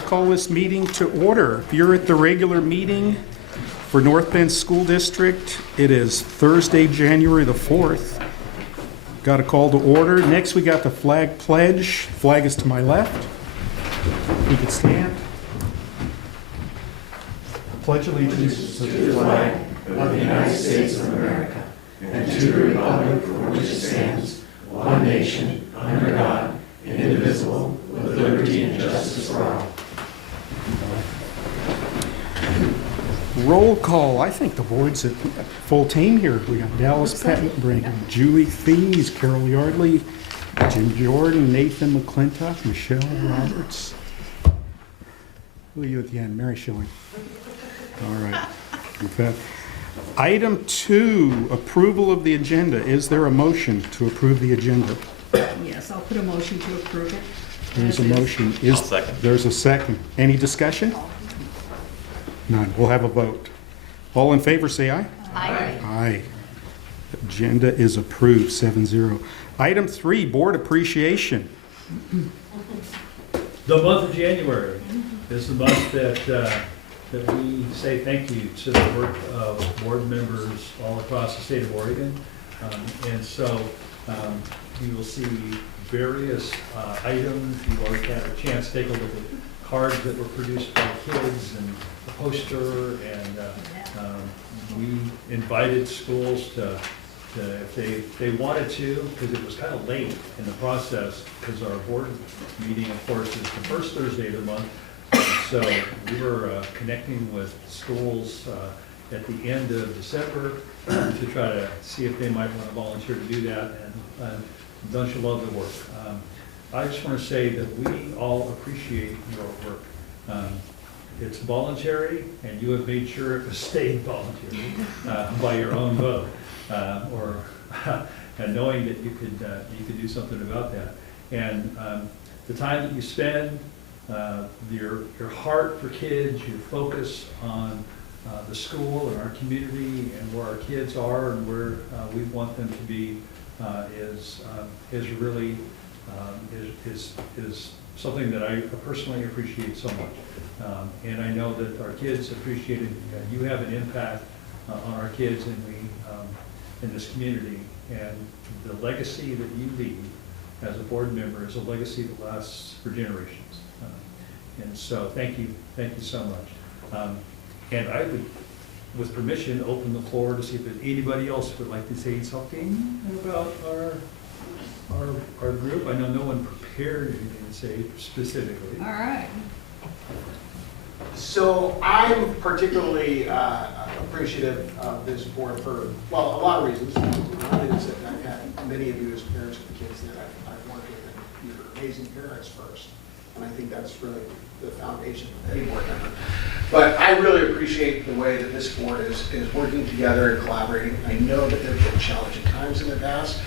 I'll call this meeting to order. If you're at the regular meeting for North Bend School District, it is Thursday, January the 4th. Got a call to order. Next, we got the flag pledge. Flag is to my left. We can stand. Pledge allegiance to the flag of the United States of America and to the republic for which it stands, one nation, under God, indivisible, with liberty and justice for all. Roll call. I think the board's at full team here. We got Dallas Pettenbrink, Julie Thies, Carol Yardley, Jim Jordan, Nathan McClintock, Michelle Roberts. Who are you at the end? Mary Schilling. All right. Okay. Item 2, approval of the agenda. Is there a motion to approve the agenda? Yes, I'll put a motion to approve it. There's a motion. I'll second. There's a second. Any discussion? None. We'll have a vote. All in favor, say aye. Aye. Aye. Agenda is approved, 7-0. Item 3, board appreciation. The month of January is the month that we say thank you to the work of board members all across the state of Oregon. And so you will see various items. You've already had a chance to take a look at cards that were produced by kids and a poster. And we invited schools to if they wanted to, because it was kind of late in the process, because our board meeting, of course, is the first Thursday of the month. So we were connecting with schools at the end of December to try to see if they might want to volunteer to do that, and don't you love the work? I just want to say that we all appreciate your work. It's voluntary, and you have made sure it was stayed voluntary by your own vote, and knowing that you could do something about that. And the time that you spend, your heart for kids, your focus on the school and our community and where our kids are and where we want them to be is really is something that I personally appreciate so much. And I know that our kids appreciate it. You have an impact on our kids in this community, and the legacy that you leave as a board member is a legacy that lasts for generations. And so thank you so much. And I would, with permission, open the floor to see if anybody else would like to say something about our group. I know no one prepared anything to say specifically. All right. So I'm particularly appreciative of this board for, well, a lot of reasons. One is that I've had many of you as parents of the kids that I've worked with, and you're amazing parents first. And I think that's really the foundation of any board member. But I really appreciate the way that this board is working together and collaborating. I know that there have been challenging times in the past,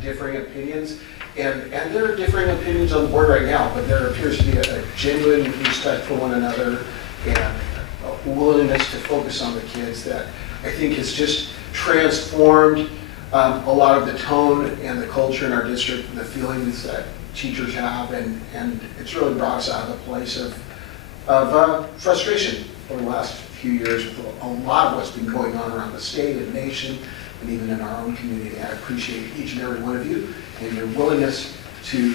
differing opinions. And there are differing opinions on the board right now, but there appears to be a genuine respect for one another and a willingness to focus on the kids that I think has just transformed a lot of the tone and the culture in our district and the feelings that teachers have, and it's really brought us out of a place of frustration over the last few years with a lot of what's been going on around the state and nation and even in our own community. I appreciate each and every one of you and your willingness to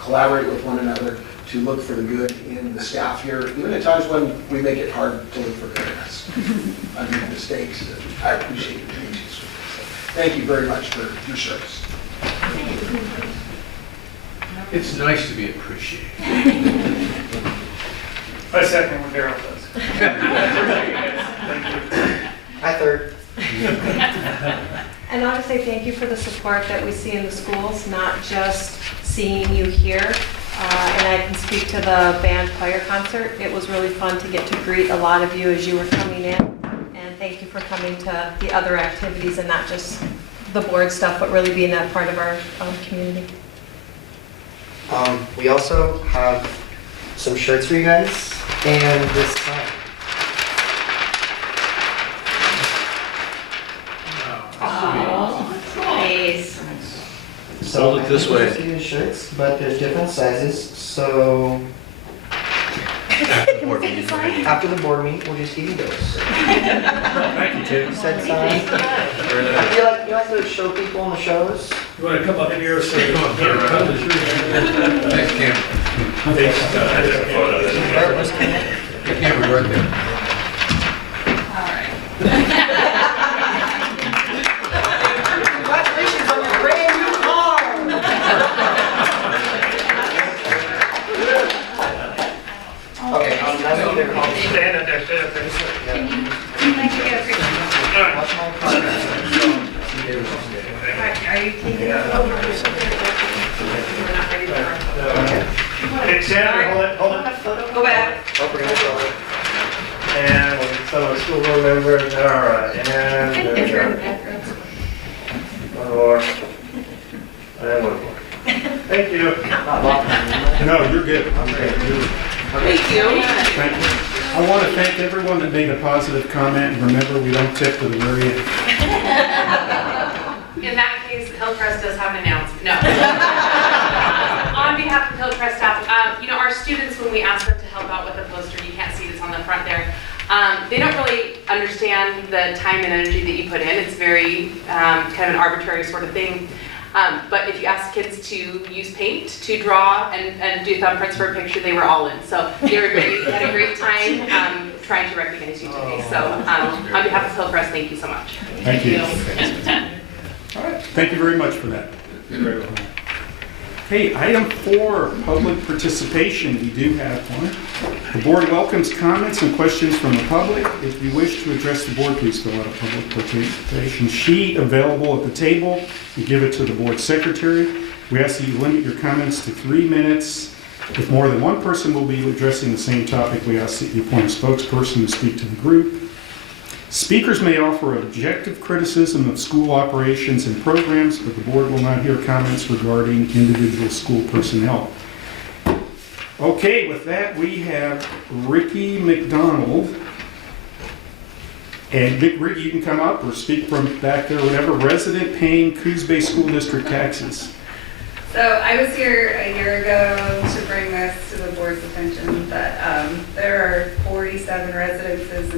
collaborate with one another, to look for the good in the staff here, even at times when we make it hard to look for good in us. I make mistakes. I appreciate your patience with this. So thank you very much for your service. It's nice to be appreciated. I second what Daryl says. I third. And I want to say thank you for the support that we see in the schools, not just seeing you here. And I can speak to the band choir concert. It was really fun to get to greet a lot of you as you were coming in. And thank you for coming to the other activities and not just the board stuff, but really being that part of our community. We also have some shirts for you guys and this sign. Nice. So Hold it this way. Shirts, but there's different sizes. So board meeting. After the board meeting, we'll just give you those. Thank you, Tim. Said sign. You like to show people in the shows? You want to come up here so you can tell the truth? Next camera. The camera right there. Congratulations on your brand new car! Okay, that's what they're called. Stand up there, stand up there. Watch my progress. Are you taking it? Okay, stand up, hold it. Go back. Oh, we're gonna show it. And fellow school board members, all right, and there we go. One more. And one more. Thank you. Not long. No, you're good. Thank you. Thank you. I want to thank everyone that made a positive comment, and remember, we don't tip to the very end. In that case, Hillcrest does have an announcement. No. On behalf of Hillcrest staff, our students, when we ask them to help out with the poster, you can't see this on the front there, they don't really understand the time and energy that you put in. It's very kind of an arbitrary sort of thing. But if you ask kids to use paint to draw and do thumbprints for a picture, they were all in. So they had a great time trying to recognize you today. So on behalf of Hillcrest, thank you so much. Thank you. All right, thank you very much for that. Okay, item 4, public participation. We do have one. The board welcomes comments and questions from the public. If you wish to address the board, please fill out a public participation sheet available at the table and give it to the board secretary. We ask that you limit your comments to 3 minutes. If more than one person will be addressing the same topic, we ask that you appoint a spokesperson to speak to the group. Speakers may offer objective criticism of school operations and programs, but the board will not hear comments regarding individual school personnel. Okay, with that, we have Ricky McDonald. And Ricky, you can come up or speak from back there, whatever. Resident paying Coos Bay School District taxes. So I was here a year ago to bring this to the board's attention that there are 47 residences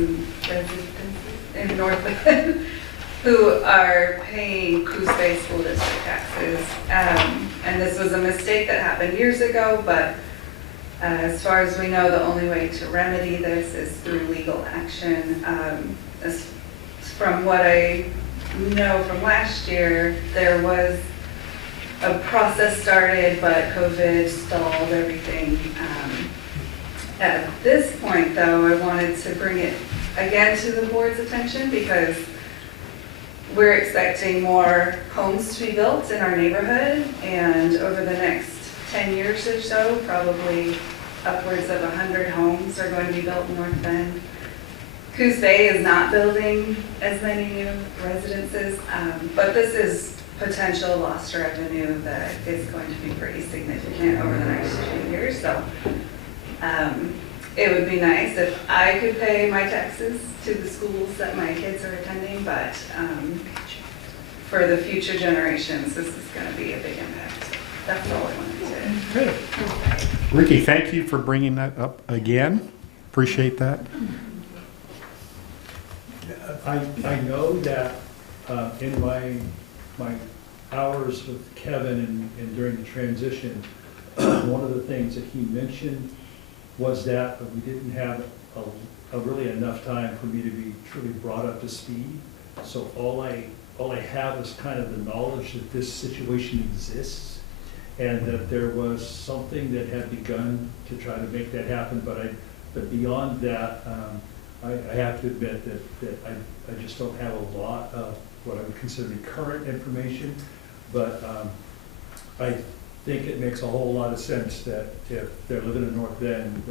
in North Bend who are paying Coos Bay School District taxes. And this was a mistake that happened years ago, but as far as we know, the only way to remedy this is through legal action. From what I know from last year, there was a process started, but COVID stalled everything. At this point, though, I wanted to bring it again to the board's attention because we're expecting more homes to be built in our neighborhood, and over the next 10 years or so, probably upwards of 100 homes are going to be built in North Bend. Coos Bay is not building as many new residences, but this is potential lost revenue that is going to be pretty significant over the next 2 years. So it would be nice if I could pay my taxes to the schools that my kids are attending, but for the future generations, this is going to be a big impact. So that's all I wanted to say. Ricky, thank you for bringing that up again. Appreciate that. I know that in my hours with Kevin and during the transition, one of the things that he mentioned was that we didn't have really enough time for me to be truly brought up to speed. So all I have is kind of the knowledge that this situation exists and that there was something that had begun to try to make that happen. But beyond that, I have to admit that I just don't have a lot of what I would consider current information. But I think it makes a whole lot of sense that if they're living in North Bend,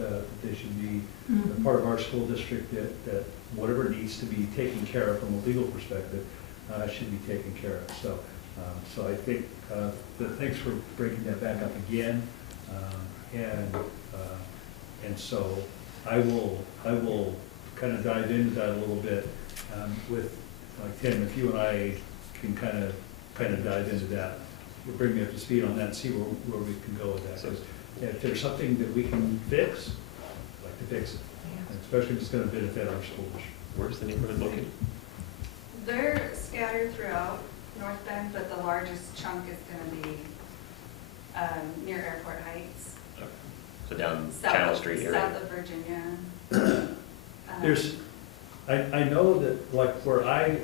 they should be part of our school district, that whatever needs to be taken care of from a legal perspective should be taken care of. So I think thanks for bringing that back up again. And so I will kind of dive into that a little bit with Tim, if you and I can kind of dive into that. We'll bring me up to speed on that and see where we can go with that. Because if there's something that we can fix, I'd like to fix it. especially if it's gonna benefit our schools. Where's the neighborhood located? They're scattered throughout North Bend, but the largest chunk is gonna be near Airport Heights. Okay. So down south Channel of- Street area? South of Virginia. There's, I know that, like, where I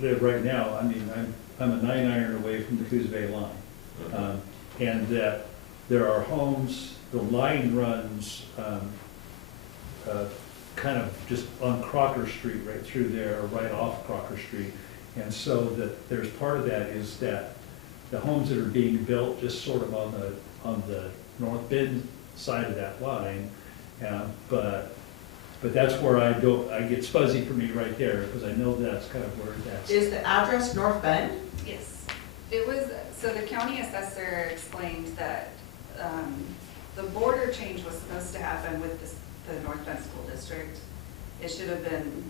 live right now, I mean, I'm a 9 iron away from the Coos Bay line. And that there are homes, the line runs, kind of just on Crocker Street, right through there, or right off Crocker Street. And so that there's part of that is that the homes that are being built just sort of on the North Bend side of that line. But that's where I get fuzzy for me right there, because I know that's kind of where that's. Is the address North Bend? Yes. It was, so the county assessor explained that the border change was supposed to happen with the North Bend School District. It should have been,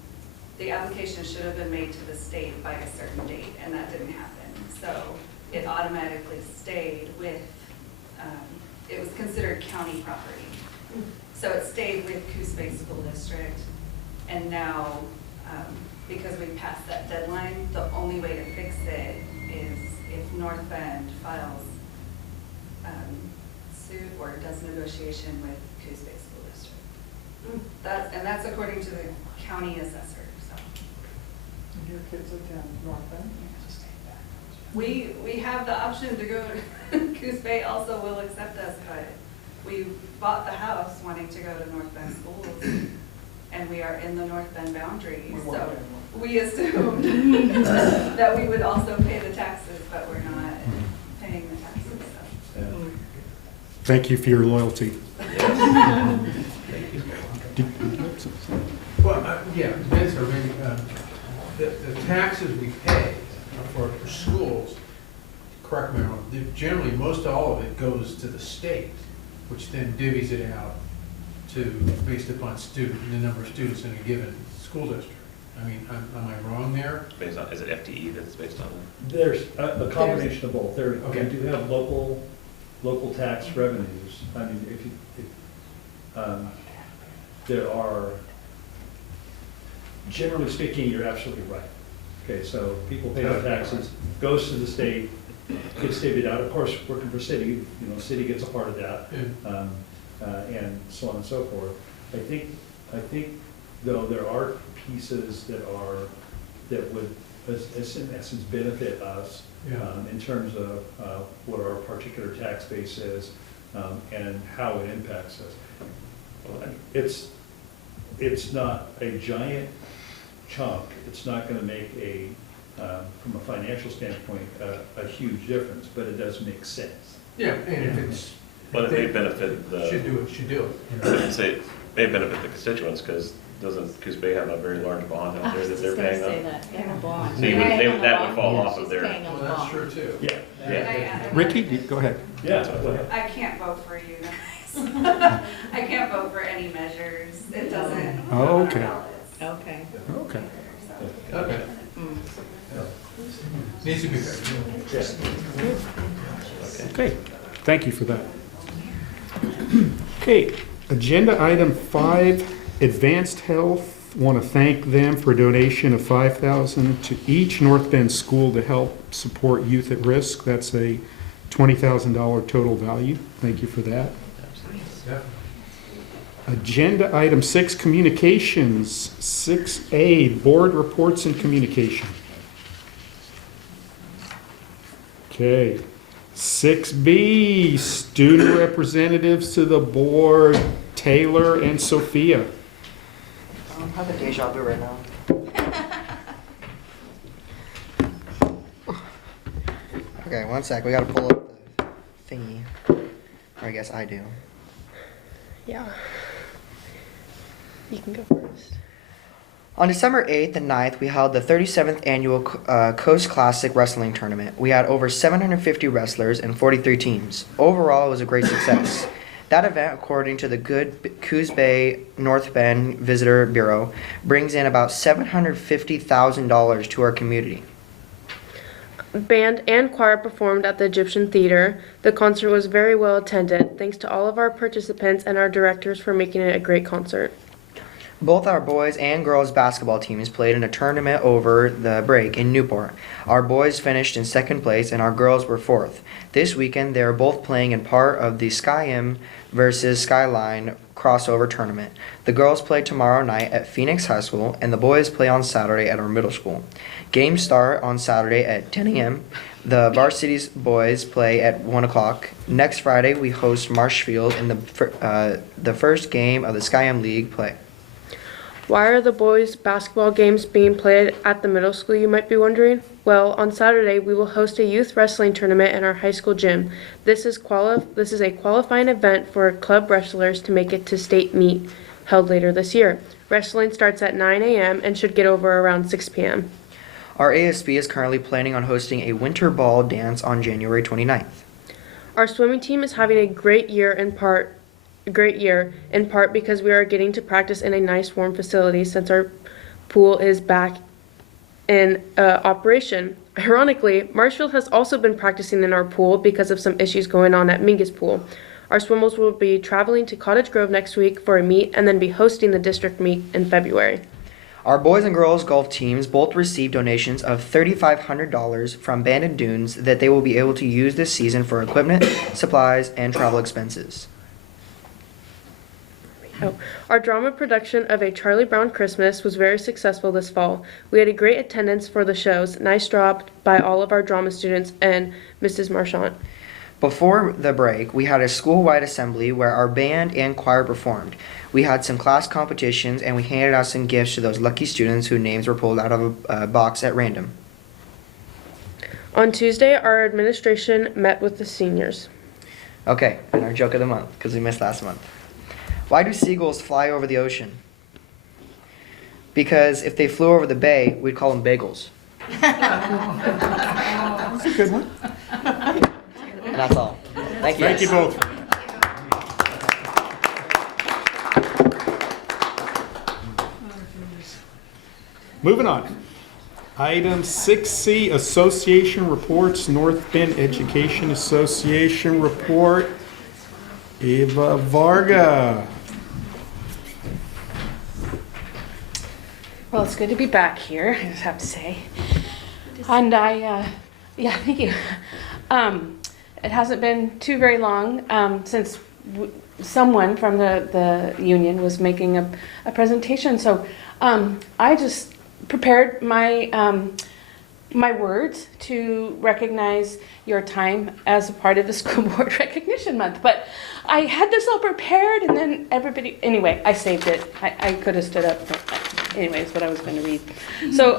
the application should have been made to the state by a certain date, and that didn't happen. So it automatically stayed with, it was considered county property. So it stayed with Coos Bay School District. And now, because we passed that deadline, the only way to fix it is if North Bend files suit or does negotiation with Coos Bay School District. That's according to the county assessor, so. Your kids attend North Bend? We have the option to go to Coos Bay also will accept us, but we bought the house wanting to go to North Bend schools, and we are in the North Bend boundary, so we assumed that we would also pay the taxes, but we're not paying the taxes, so. Thank you for your loyalty. Well, yeah, Vince, the taxes we pay for schools, correct me if I'm wrong, generally, most all of it goes to the state, which then divvies it out to, based upon the number of students in a given school district. I mean, am I wrong there? Based on, is it FTE that's based on that? There's a combination of both. There, Okay. we do have local tax revenues. I mean, there are, generally speaking, you're absolutely right. Okay, so people pay their taxes, goes to the state, gets divvied out. Of course, working for city, city gets a part of that, and so on and so forth. I think though there are pieces that would, as in essence, benefit us in terms of what our particular tax base is and how it impacts us. It's not a giant chunk. It's not going to make from a financial standpoint, a huge difference, but it does make sense. Yeah, and if it's. But it may benefit the. Should do it. I'd say, it may benefit the constituents, because doesn't Coos Bay have a very large bond out there that they're paying on? So that would fall off of their. Well, that's true too. Yeah. Can I add a- Ricky, go ahead. Yeah, go ahead. I can't vote for you guys. I can't vote for any measures. It doesn't. Oh, okay. Okay. Okay. Okay. Needs to be fair. Okay, thank you for that. Okay, agenda item 5, Advanced Health. Want to thank them for a donation of $5,000 to each North Bend school to help support youth at risk. That's a $20,000 total value. Thank you for that. Yeah. Agenda item 6, Communications. 6A, Board Reports and Communication. Okay. 6B, Student Representatives to the Board, Taylor and Sophia. I'm having deja vu right now. Okay, one sec. We gotta pull up the thingy. Or I guess I do. Yeah. You can go first. On December 8th and 9th, we held the 37th annual Coast Classic Wrestling Tournament. We had over 750 wrestlers and 43 teams. Overall, it was a great success. That event, according to the Good Coos Bay North Bend Visitor Bureau, brings in about $750,000 to our community. Band and choir performed at the Egyptian Theater. The concert was very well attended. Thanks to all of our participants and our directors for making it a great concert. Both our boys and girls basketball teams played in a tournament over the break in Newport. Our boys finished in second place and our girls were fourth. This weekend they are both playing in part of the Sky-M versus Skyline crossover tournament. The girls play tomorrow night at Phoenix High School and the boys play on Saturday at our middle school. Games start on Saturday at 10 a.m. The varsity's boys play at 1 o'clock. Next Friday we host Marshfield in the first game of the Sky-M League play. Why are the boys' basketball games being played at the middle school, you might be wondering? Well, on Saturday, we will host a youth wrestling tournament in our high school gym. This is a qualifying event for club wrestlers to make it to state meet held later this year. Wrestling starts at 9 a.m. and should get over around 6 p.m. Our ASB is currently planning on hosting a winter ball dance on January 29th. Our swimming team is having a great year in part because we are getting to practice in a nice warm facility since our pool is back in operation. Ironically, Marshfield has also been practicing in our pool because of some issues going on at Mingus Pool. Our swimmers will be traveling to Cottage Grove next week for a meet and then be hosting the district meet in February. Our boys and girls golf teams both received donations of $3,500 from Bandon Dunes that they will be able to use this season for equipment, supplies, and travel expenses. Our drama production of A Charlie Brown Christmas was very successful this fall. We had a great attendance for the shows. Nice job by all of our drama students and Mrs. Marchant. Before the break, we had a school-wide assembly where our band and choir performed. We had some class competitions and we handed out some gifts to those lucky students whose names were pulled out of a box at random. On Tuesday, our administration met with the seniors. Okay, and our joke of the month, because we missed last month. Why do seagulls fly over the ocean? Because if they flew over the bay, we'd call them bagels. That's a good one. And that's all. Thank you. Thank you both. Moving on. Item 6C, Association Reports, North Bend Education Association Report. Eva Varga. Well, it's good to be back here, I just have to say. And yeah, thank you. It hasn't been too very long since someone from the union was making a presentation. So I just prepared my my words to recognize your time as a part of the School Board Recognition Month. But I had this all prepared and then everybody, anyway, I saved it. I could have stood up, but anyway, it's what I was going to read. So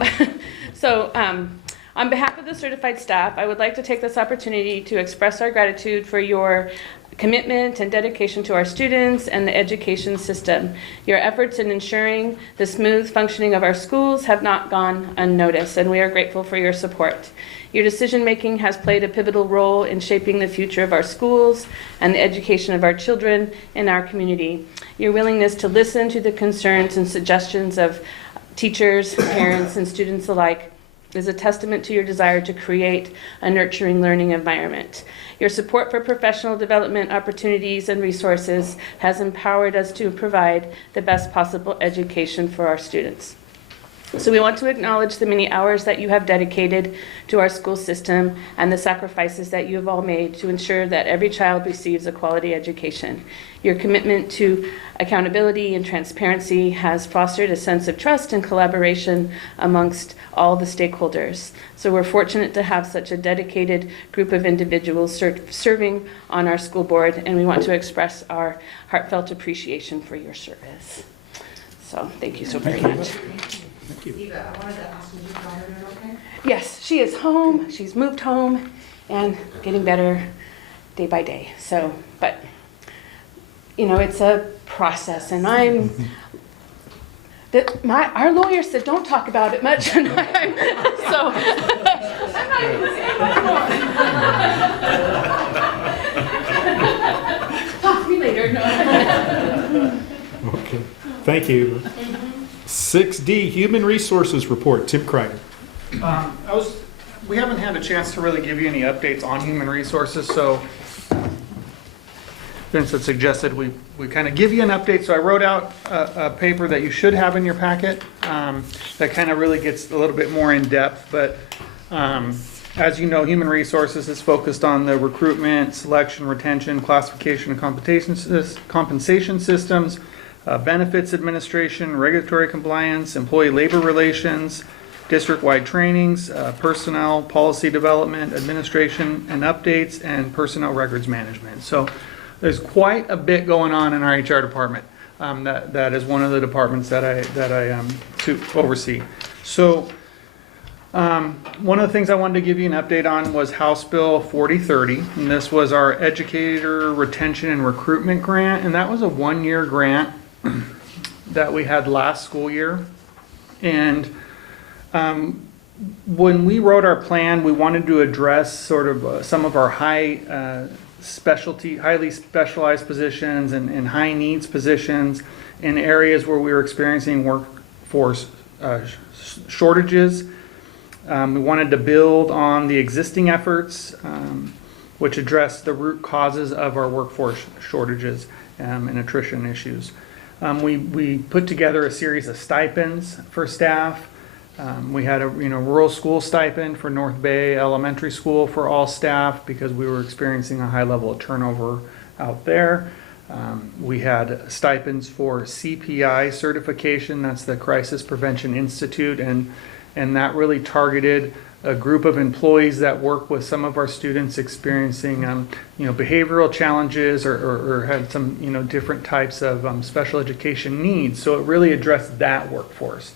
on behalf of the certified staff, I would like to take this opportunity to express our gratitude for your commitment and dedication to our students and the education system. Your efforts in ensuring the smooth functioning of our schools have not gone unnoticed, and we are grateful for your support. Your decision-making has played a pivotal role in shaping the future of our schools and the education of our children in our community. Your willingness to listen to the concerns and suggestions of teachers, parents, and students alike is a testament to your desire to create a nurturing learning environment. Your support for professional development opportunities and resources has empowered us to provide the best possible education for our students. So we want to acknowledge the many hours that you have dedicated to our school system and the sacrifices that you have all made to ensure that every child receives a quality education. Your commitment to accountability and transparency has fostered a sense of trust and collaboration amongst all the stakeholders. So we're fortunate to have such a dedicated group of individuals serving on our school board, and we want to express our heartfelt appreciation for your service. So thank you so very much. Thank you. Eva, I wanted to ask, is your daughter doing okay? Yes, she is home. She's moved home and getting better day by day. So, but, you know, it's a process, and our lawyer said don't talk about it much, and so I'm not even going to say anymore. Talk to me later. No. Okay. Thank you. 6D, Human Resources Report. Tim Kreider. We haven't had a chance to really give you any updates on human resources, so Vince had suggested we kind of give you an update. So I wrote out a paper that you should have in your packet that kind of really gets a little bit more in depth. But as you know, Human Resources is focused on the recruitment, selection, retention, classification, and compensation systems, benefits administration, regulatory compliance, employee labor relations, district-wide trainings, personnel policy development, administration and updates, and personnel records management. So there's quite a bit going on in our HR department. That is one of the departments that I to oversee. So one of the things I wanted to give you an update on was House Bill 4030, and this was our Educator Retention and Recruitment Grant, and that was a one-year grant that we had last school year. And when we wrote our plan, we wanted to address sort of some of our highly specialized positions and high needs positions in areas where we were experiencing workforce shortages. We wanted to build on the existing efforts, which address the root causes of our workforce shortages and attrition issues. We put together a series of stipends for staff. We had a rural school stipend for North Bay Elementary School for all staff because we were experiencing a high level of turnover out there. We had stipends for CPI certification, that's the Crisis Prevention Institute, and that really targeted a group of employees that work with some of our students experiencing behavioral challenges or had some different types of special education needs. So it really addressed that workforce,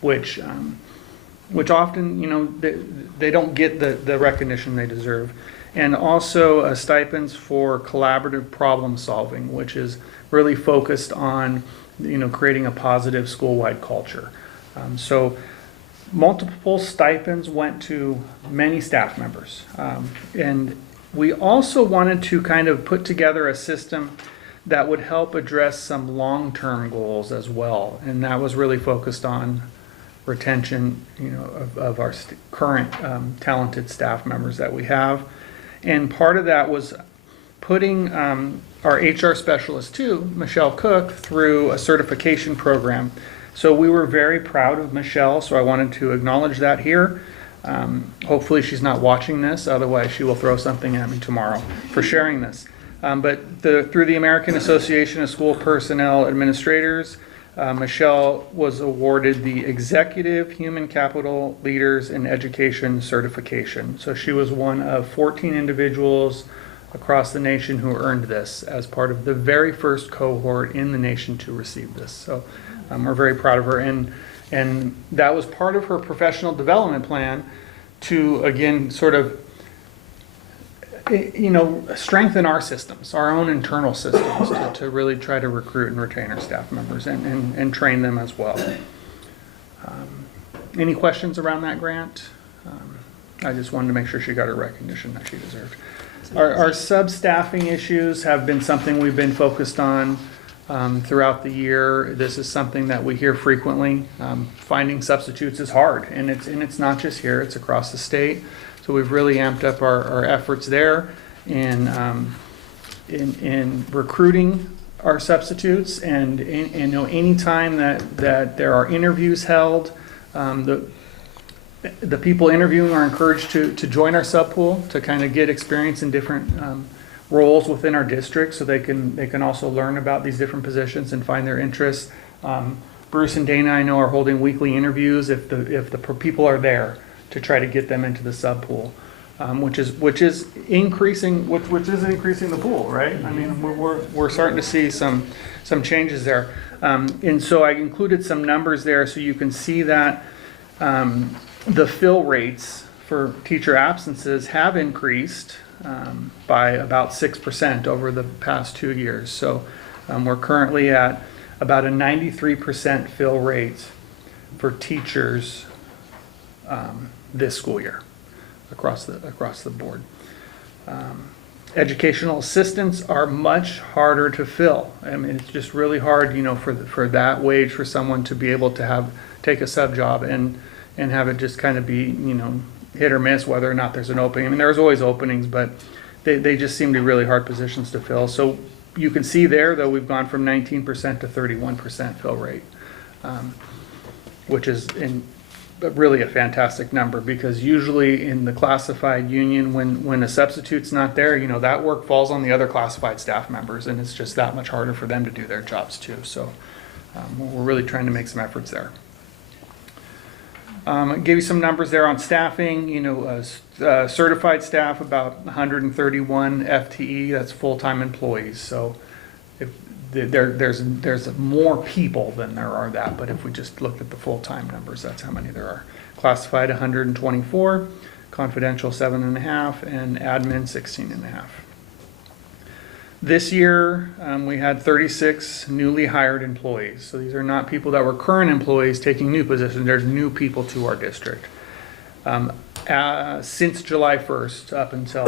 which often they don't get the recognition they deserve. And also stipends for collaborative problem solving, which is really focused on creating a positive school-wide culture. So multiple stipends went to many staff members. And we also wanted to kind of put together a system that would help address some long-term goals as well. And that was really focused on retention of our current talented staff members that we have. And part of that was putting our HR specialist too, Michelle Cook, through a certification program. So we were very proud of Michelle, so I wanted to acknowledge that here. Hopefully she's not watching this, otherwise she will throw something at me tomorrow for sharing this. But through the American Association of School Personnel Administrators, Michelle was awarded the Executive Human Capital Leaders in Education certification. So she was one of 14 individuals across the nation who earned this as part of the very first cohort in the nation to receive this. So we're very proud of her, and that was part of her professional development plan to, again, sort of strengthen our systems, our own internal systems, to really try to recruit and retain our staff members and train them as well. Any questions around that grant? I just wanted to make sure she got her recognition that she deserved. Our sub-staffing issues have been something we've been focused on throughout the year. This is something that we hear frequently. Finding substitutes is hard, and it's not just here, it's across the state. So we've really amped up our efforts there in recruiting our substitutes, and any time that there are interviews held, the people interviewing are encouraged to join our sub pool to kind of get experience in different roles within our district, so they can also learn about these different positions and find their interests. Bruce and Dana, I know, are holding weekly interviews if the people are there, to try to get them into the sub pool, which is increasing the pool, right? I mean, we're starting to see some changes there, and so I included some numbers there so you can see that the fill rates for teacher absences have increased by about 6% over the past 2 years. So we're currently at about a 93% fill rate for teachers this school year across the board. Educational assistants are much harder to fill. I mean, it's just really hard, for that wage for someone to be able to take a sub job and have it just kind of be, hit or miss whether or not there's an opening. I mean, there's always openings, but they just seem to be really hard positions to fill. So You can see there, though, we've gone from 19% to 31% fill rate, which is really a fantastic number, because usually in the classified union, when a substitute's not there, that work falls on the other classified staff members, and it's just that much harder for them to do their jobs too. So we're really trying to make some efforts there. Give you some numbers there on staffing. Certified staff, about 131 FTE. That's full-time employees. So if there's more people than there are that. But if we just look at the full-time numbers, that's how many there are. Classified 124, confidential 7.5, and admin 16.5. This year, we had 36 newly hired employees. So these are not people that were current employees taking new positions. There's new people to our district. Since July 1st up until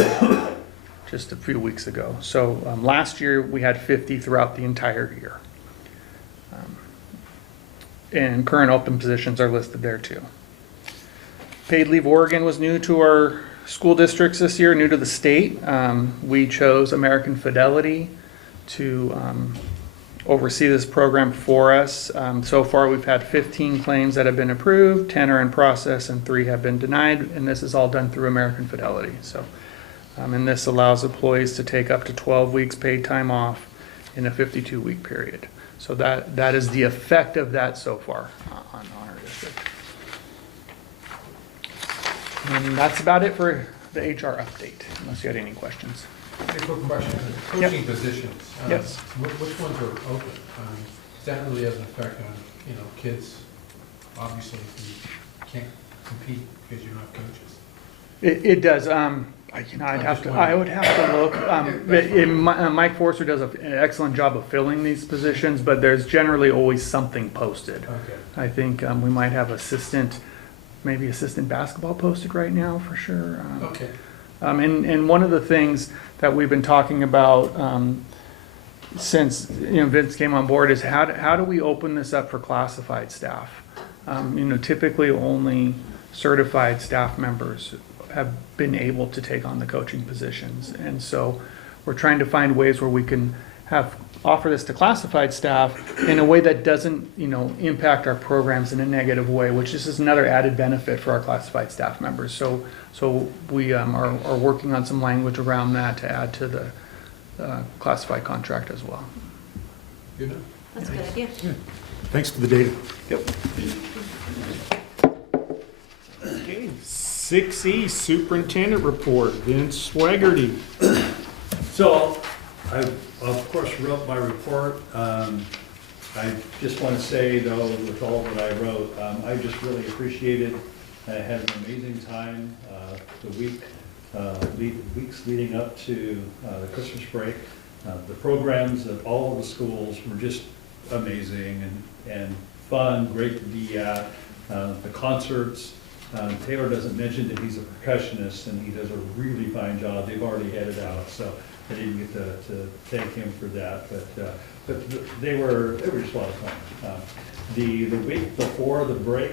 just a few weeks ago. So last year we had 50 throughout the entire year. And current open positions are listed there too. Paid Leave Oregon was new to our school districts this year, new to the state. We chose American Fidelity to oversee this program for us. So far we've had 15 claims that have been approved, 10 are in process, and 3 have been denied, and this is all done through American Fidelity. So, and this allows employees to take up to 12 weeks paid time off in a 52-week period. So that is the effect of that so far on our district. And that's about it for the HR update, unless you had any questions. A quick question, coaching positions. Yes. Which ones are open? That really has an effect on, kids, obviously, who can't compete because you don't have coaches. It does. I would have to look. Mike Forster does an excellent job of filling these positions, but there's generally always something posted. Okay. I think we might have maybe assistant basketball posted right now for sure. Okay. And one of the things that we've been talking about since Vince came on board is how do we open this up for classified staff? Typically only certified staff members have been able to take on the coaching positions, and so we're trying to find ways where we can offer this to classified staff in a way that doesn't impact our programs in a negative way, which is another added benefit for our classified staff members. So we are working on some language around that to add to the classified contract as well. Good enough. That's a good idea. Thanks for the data. Yep. Okay, 6E, Superintendent Report, Vince Swaggerty. So, I, of course, wrote my report. I just want to say, though, with all that I wrote, I just really appreciated, I had an amazing time the weeks leading up to the Christmas break. The programs at all of the schools were just amazing and fun, great to be at. The concerts, Taylor doesn't mention that he's a percussionist, and he does a really fine job. They've already headed out, so I didn't get to thank him for that, but they were just a lot of fun. The week before the break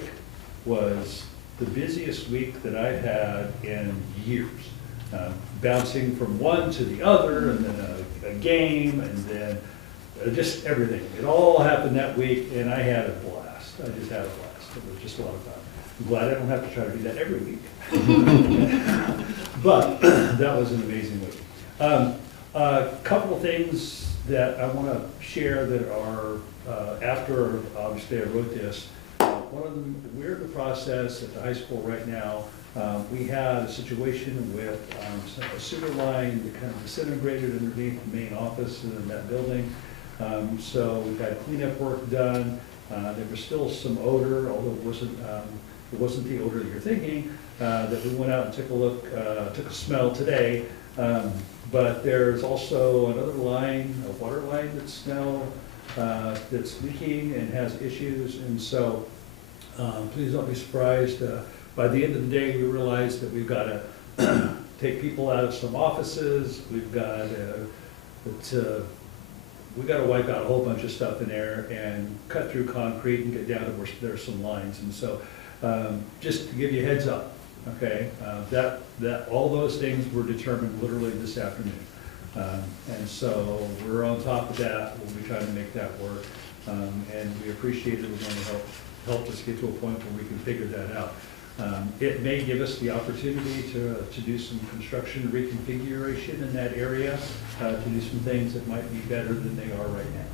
was the busiest week that I've had in years. Bouncing from one to the other, and then a game, and then just everything. It all happened that week, and I had a blast. I just had a blast. It was just a lot of fun. I'm glad I don't have to try to do that every week. But that was an amazing week. A couple of things that I want to share that are after, obviously, I wrote this. One of them, we're in the process at the high school right now. We had a situation with a sewer line that kind of disintegrated underneath the main office in that building. So we've had cleanup work done. There was still some odor, although it wasn't the odor that you're thinking, that we went out and took a look, took a smell today. But there's also another line, a water line that's now that's leaking and has issues, and so please don't be surprised. By the end of the day, we realized that we've got to take people out of some offices. We've got to wipe out a whole bunch of stuff in there and cut through concrete and get down to where there's some lines. And so, just to give you a heads up, okay, that all those things were determined literally this afternoon. And so we're on top of that, we'll be trying to make that work. And we appreciate it, we're going to help us get to a point where we can figure that out. It may give us the opportunity to do some construction reconfiguration in that area, to do some things that might be better than they are right now.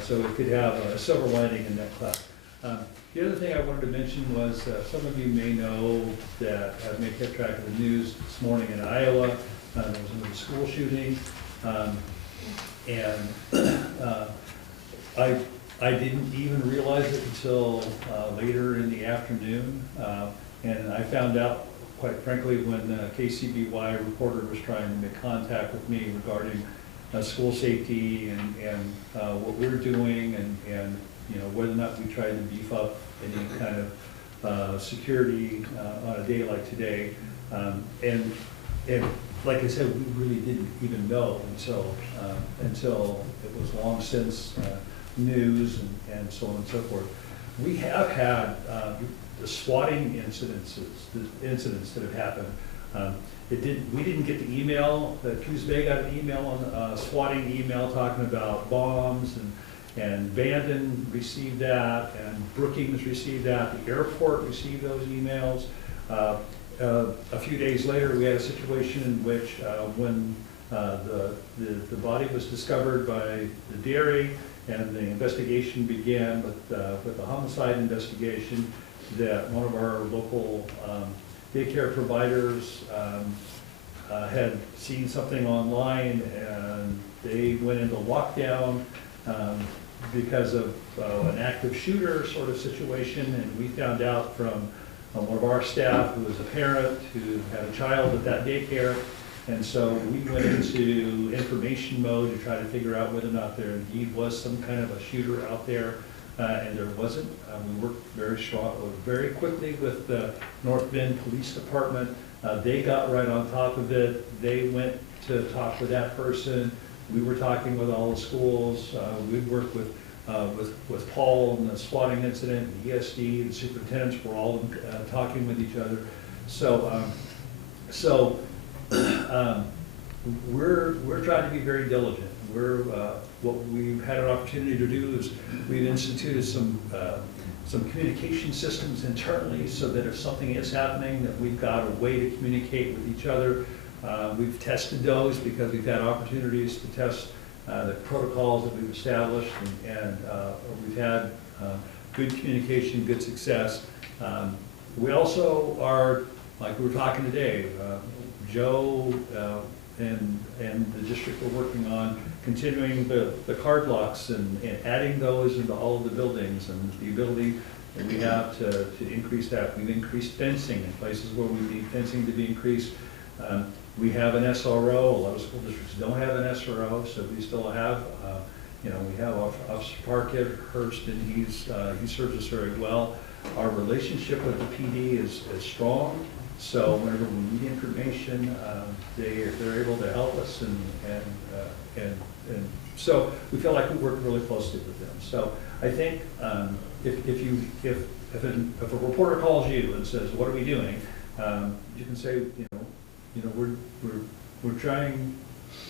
So it could have a silver lining in that cloud. The other thing I wanted to mention was, some of you may know that I may kept track of the news this morning in Iowa. There was another school shooting. I didn't even realize it until later in the afternoon. And I found out, quite frankly, when the KCBY reporter was trying to make contact with me regarding school safety and what we're doing and you know, whether or not we tried to beef up any kind of security on a day like today. And like I said, we really didn't even know until it was long since news and so on and so forth. We have had the swatting incidents that have happened. We didn't get the email. The Coos Bay got an email on swatting email talking about bombs, and Bandon received that, and Brookings received that. The airport received those emails. A few days later, we had a situation in which when the body was discovered by the dairy, and the investigation began with the homicide investigation, that one of our local daycare providers had seen something online, and they went into lockdown because of an active shooter sort of situation. And we found out from one of our staff who was a parent who had a child at that daycare. And so we went into information mode to try to figure out whether or not there indeed was some kind of a shooter out there, and there wasn't. We worked very quickly with the North Bend Police Department. They got right on top of it. They went to talk with that person. We were talking with all the schools. We worked with Paul in the swatting incident, the ESD, the superintendents were all talking with each other. We're trying to be very diligent. What we've had an opportunity to do is we've instituted some communication systems internally, so that if something is happening, that we've got a way to communicate with each other. We've tested those because we've had opportunities to test the protocols that we've established, and we've had good communication, good success. We also are, like we were talking today, Joe and the district are working on continuing the card locks and adding those into all of the buildings, and the ability that we have to increase that. We've increased fencing in places where we need fencing to be increased. We have an SRO. A lot of school districts don't have an SRO, so we still have, we have Officer Parkhurst, and he serves us very well. Our relationship with the PD is strong. So whenever we need information, they're able to help us, and so we feel like we work really closely with them. So I think if a reporter calls you and says, "What are we doing?" You can say, we're trying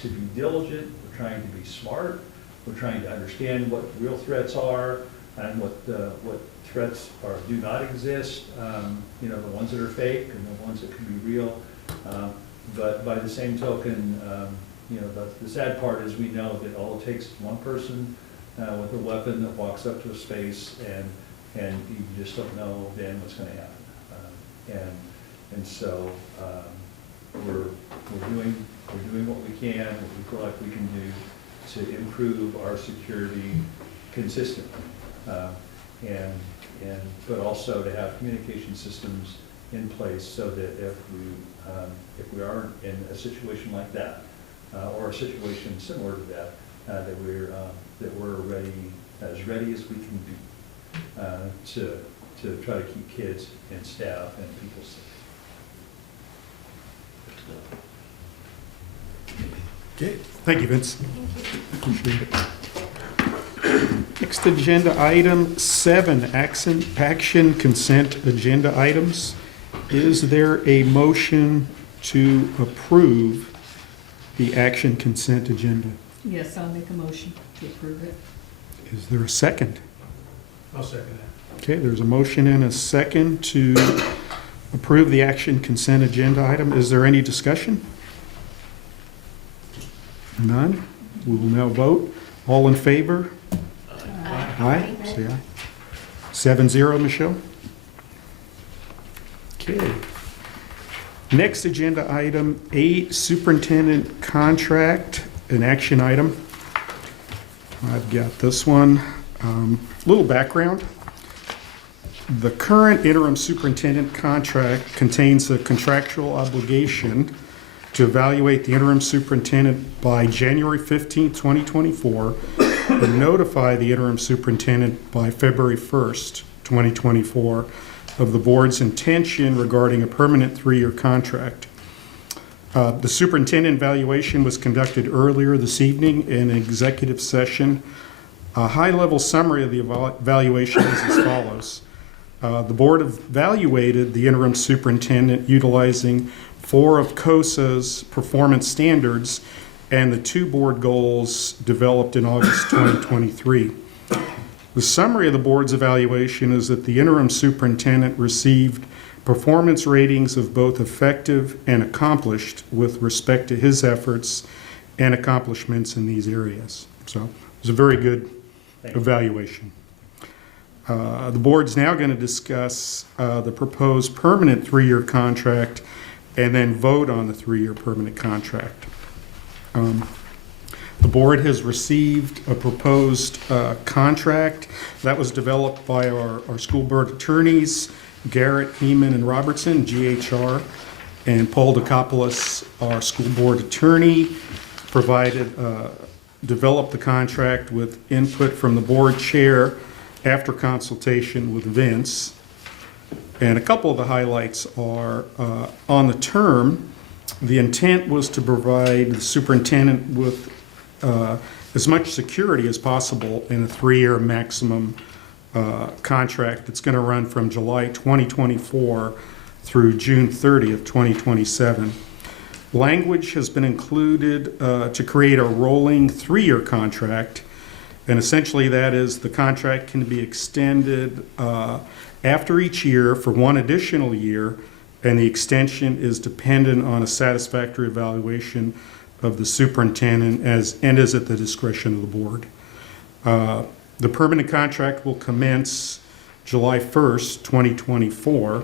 to be diligent, we're trying to be smart, we're trying to understand what real threats are and what threats do not exist, the ones that are fake and the ones that can be real. But by the same token, the sad part is we know that all it takes is one person with a weapon that walks up to a space, and you just don't know then what's going to happen. And so we're doing what we can, what we feel like we can do to improve our security consistently. But also to have communication systems in place so that if we are in a situation like that, or a situation similar to that, that we're ready as we can be to try to keep kids and staff and people safe. Okay, thank you, Vince. Appreciate it. Next agenda item 7, action consent agenda items. Is there a motion to approve the action consent agenda? Yes, I'll make a motion to approve it. Is there a second? I'll second that. Okay, there's a motion and a second to approve the action consent agenda item. Is there any discussion? None? We will now vote. All in favor? Aye. Say aye. 7-0, Michelle? Okay. Next agenda item, 8, superintendent contract, an action item. I've got this one. Little background. The current interim superintendent contract contains a contractual obligation to evaluate the interim superintendent by January 15, 2024, and notify the interim superintendent by February 1st, 2024, of the board's intention regarding a permanent 3-year contract. The superintendent evaluation was conducted earlier this evening in an executive session. A high-level summary of the evaluation is as follows. The board evaluated the interim superintendent utilizing 4 of COSA's performance standards and the 2 board goals developed in August 2023. The summary of the board's evaluation is that the interim superintendent received performance ratings of both effective and accomplished with respect to his efforts and accomplishments in these areas. So it was a very good evaluation. The board's now going to discuss the proposed permanent 3-year contract and then vote on the 3-year permanent contract. The board has received a proposed contract that was developed by our school board attorneys, Garrett, Heeman, and Robertson, GHR, and Paul DeCopolis, our school board attorney, developed the contract with input from the board chair after consultation with Vince. And a couple of the highlights are on the term, the intent was to provide the superintendent with as much security as possible in a 3-year maximum contract that's going to run from July 2024 through June 30th, 2027. Language has been included to create a rolling 3-year contract, and essentially that is the contract can be extended after each year for 1 additional year, and the extension is dependent on a satisfactory evaluation of the superintendent and is at the discretion of the board. The permanent contract will commence July 1st, 2024.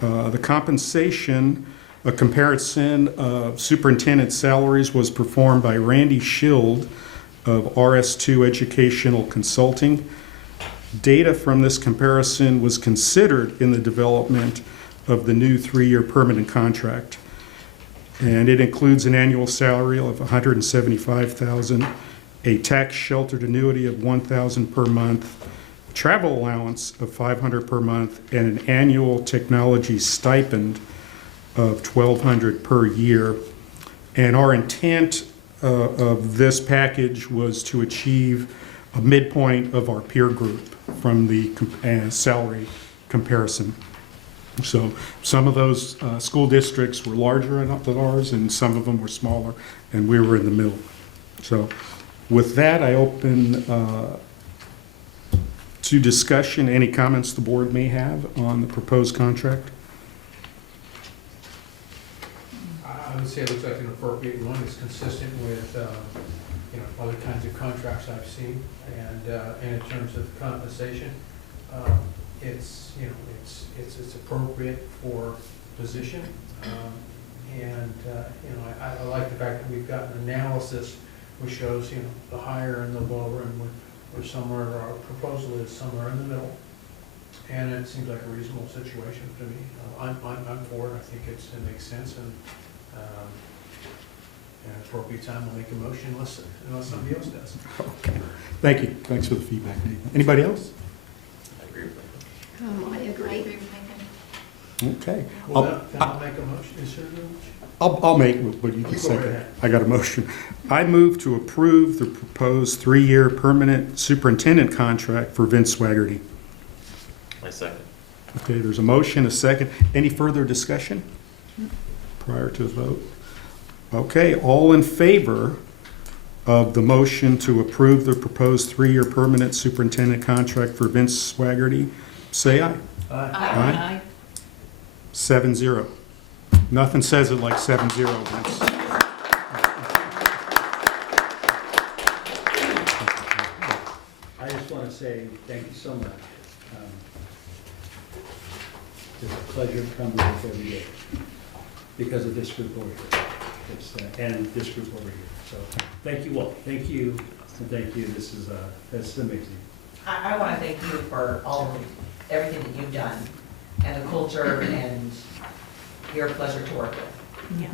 The compensation, a comparison of superintendent salaries was performed by Randy Schild of RS2 Educational Consulting. Data from this comparison was considered in the development of the new 3-year permanent contract. And it includes an annual salary of $175,000, a tax-sheltered annuity of $1,000 per month, travel allowance of $500 per month, and an annual technology stipend of $1,200 per year. And our intent of this package was to achieve a midpoint of our peer group from the salary comparison. So some of those school districts were larger than ours, and some of them were smaller, and we were in the middle. So with that, I open to discussion any comments the board may have on the proposed contract. I would say it looks like an appropriate one. It's consistent with, other kinds of contracts I've seen. And in terms of compensation, it's appropriate for position. I like the fact that we've got an analysis which shows, the higher and the lower, and we're somewhere, our proposal is somewhere in the middle. And it seems like a reasonable situation to me. I'm for it. I think it makes sense, and at an appropriate time, we'll make a motion unless somebody else does. Okay. Thank you. Thanks for the feedback, Nathan. Anybody else? I agree with I agree. Okay. Well, then I'll make a motion. Is there a motion? I'll make what you can Go say. ahead. I got a motion. I move to approve the proposed 3-year permanent superintendent contract for Vince Swaggerty. My second. Okay, there's a motion, a second. Any further discussion prior to the vote? Okay, all in favor of the motion to approve the proposed 3-year permanent superintendent contract for Vince Swaggerty, say aye. Aye. 7-0. Nothing says it like 7-0, Vince. I just want to say thank you so much. It's a pleasure to come to work every day because of this group over here. And this group over here. So thank you all. Thank you, and thank you. This is amazing. I want to thank you for everything that you've done, and the culture, and you're a pleasure to work with. Yeah.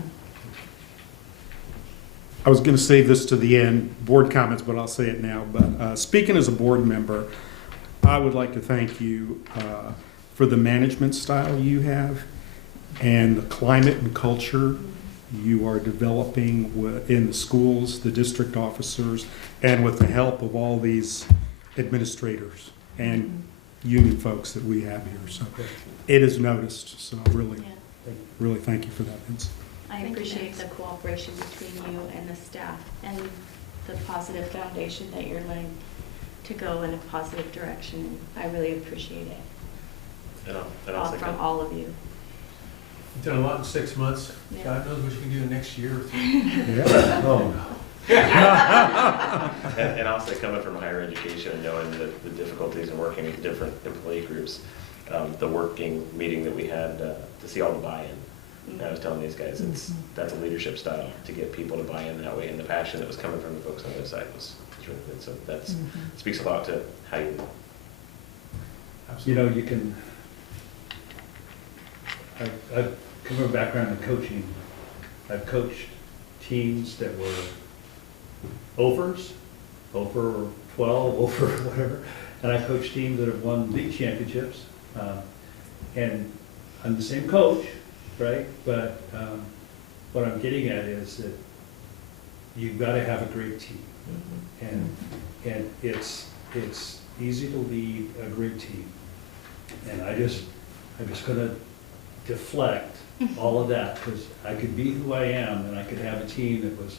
I was going to save this to the end, board comments, but I'll say it now. But speaking as a board member, I would like to thank you for the management style you have and the climate and culture you are developing in the schools, the district officers, and with the help of all these administrators and union folks that we have here. So it is noticed. So really, really thank you for that, Vince. I appreciate the cooperation between you and the staff and the positive foundation that you're letting to go in a positive direction. I really appreciate it. From all of you. You've done a lot in 6 months. Yeah. God knows what you can do next year or 3. Yeah. Oh, And also coming from higher education and knowing the difficulties in working with different employee groups, the working meeting that we had to see all the buy-in. And I was telling these guys, that's a leadership style to get people to buy in that way, and the passion that was coming from the folks on the other side was really good. So that speaks a lot to how you do. you know, you can. I've come from a background in coaching. I've coached teams that were over 12, over whatever, and I coached teams that have won league championships. And I'm the same coach, right? But what I'm getting at is that you've got to have a great team, and it's easy to lead a great team. And I'm just gonna deflect all of that, because I could be who I am, and I could have a team that was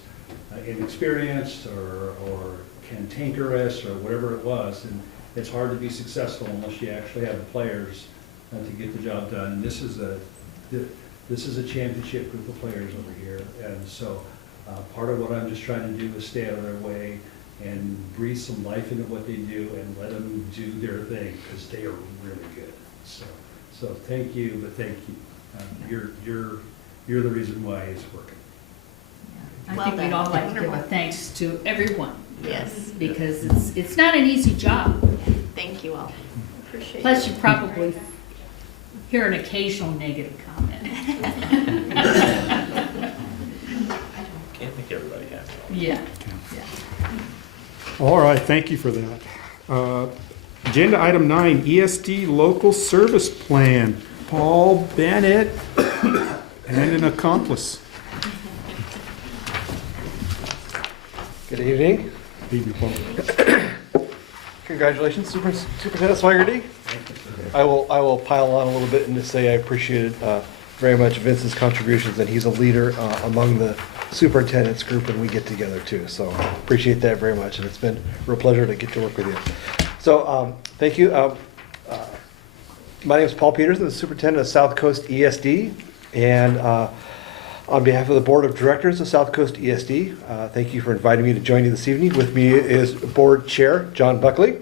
inexperienced or cantankerous or whatever it was, and it's hard to be successful unless you actually have the players to get the job done. And this is a championship group of players over here, and so part of what I'm just trying to do is stay out of their way and breathe some life into what they do and let them do their thing, because they are really good. So thank you, but thank you. You're the reason why it's working. I Well think we'd done. all like to give a thanks to everyone. Yes. Because it's not an easy job. Thank you all. Appreciate Plus, it. you probably hear an occasional negative comment. Can't think everybody has to. Yeah. All right, thank you for that. Agenda item 9, ESD Local Service Plan. Paul Bennett and an accomplice. Good evening. Evening, Paul. Congratulations, Superintendent Swaggerty. I will pile on a little bit and just say I appreciated very much Vince's contributions, and he's a leader among the superintendents group when we get together too. So appreciate that very much, and it's been a real pleasure to get to work with you. So thank you. My name is Paul Peterson, the superintendent of South Coast ESD, and on behalf of the Board of Directors of South Coast ESD, thank you for inviting me to join you this evening. With me is Board Chair John Buckley,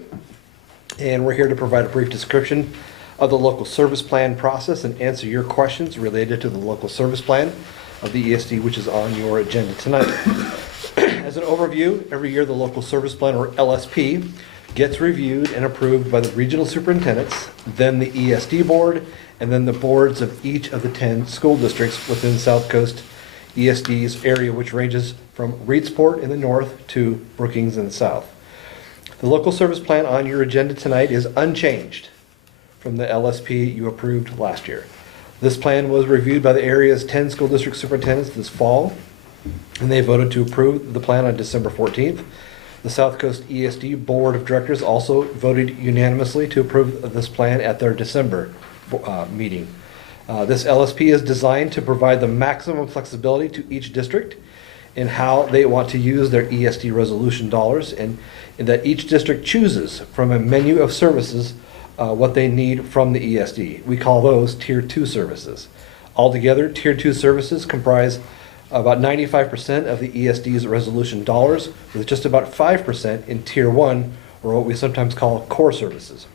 and we're here to provide a brief description of the local service plan process and answer your questions related to the local service plan of the ESD, which is on your agenda tonight. As an overview, every year the local service plan, or LSP, gets reviewed and approved by the regional superintendents, then the ESD board, and then the boards of each of the 10 school districts within South Coast ESD's area, which ranges from Reedsport in the north to Brookings in the south. The local service plan on your agenda tonight is unchanged from the LSP you approved last year. This plan was reviewed by the area's 10 school district superintendents this fall, and they voted to approve the plan on December 14th. The South Coast ESD Board of Directors also voted unanimously to approve this plan at their December meeting. This LSP is designed to provide the maximum flexibility to each district in how they want to use their ESD resolution dollars, and that each district chooses from a menu of services what they need from the ESD. We call those Tier 2 services. Altogether, Tier 2 services comprise about 95% of the ESD's resolution dollars, with just about 5% in Tier 1, or what we sometimes call core services,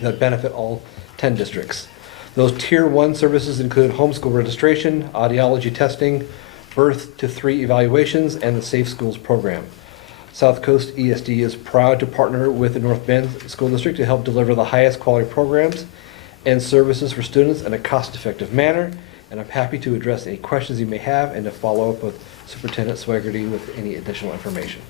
that benefit all 10 districts. Those Tier 1 services include homeschool registration, audiology testing, birth to 3 evaluations, and the Safe Schools program. South Coast ESD is proud to partner with the North Bend School District to help deliver the highest quality programs and services for students in a cost-effective manner, and I'm happy to address any questions you may have and to follow up with Superintendent Swiggerty with any additional information.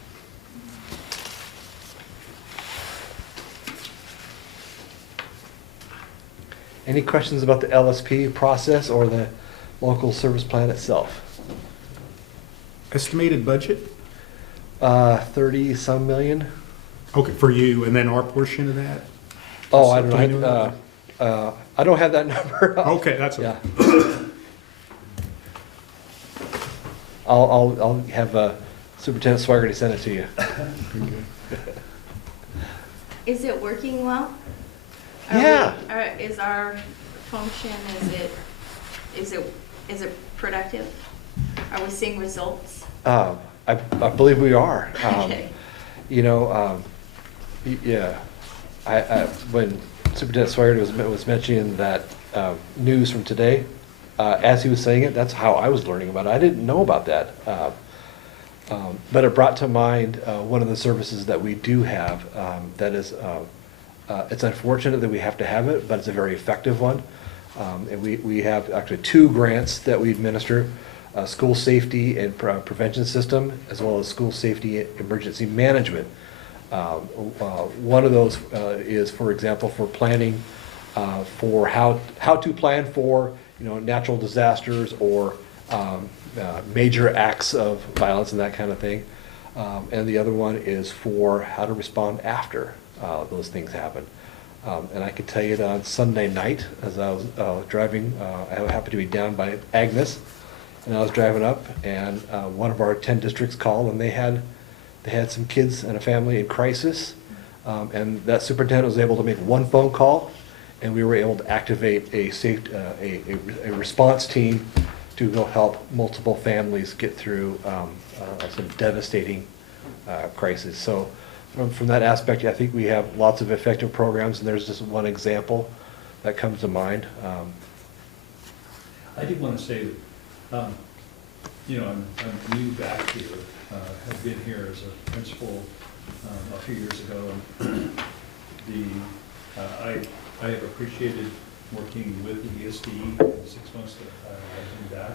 Any questions about the LSP process or the local service plan itself? Estimated budget? 30-some million. Okay, for you, and then our portion of that? Oh, I don't Do you know. know I don't have that number. Okay, that's okay. Yeah. I'll have Superintendent Swiggerty send it to you. Is it working well? Yeah. Is our function, is it productive? Are we seeing results? I believe we are. Okay. You know, yeah. When Superintendent Swiggerty was mentioning that news from today, as he was saying it, that's how I was learning about it. I didn't know about that. But it brought to mind one of the services that we do have that is, it's unfortunate that we have to have it, but it's a very effective one. And we have actually 2 grants that we administer, school safety and prevention system, as well as school safety emergency management. One of those is, for example, for planning for how to plan for natural disasters or major acts of violence and that kind of thing. And the other one is for how to respond after those things happen. And I can tell you that on Sunday night, as I was driving, I happened to be down by Agnes, and I was driving up, and one of our 10 districts called, and they had some kids and a family in crisis, and that superintendent was able to make one phone call, and we were able to activate a response team to go help multiple families get through some devastating crises. So from that aspect, I think we have lots of effective programs, and there's just one example that comes to mind. I did want to say that, I'm new back here, have been here as a principal a few years ago. And I have appreciated working with the ESD in the 6 months that I've been back.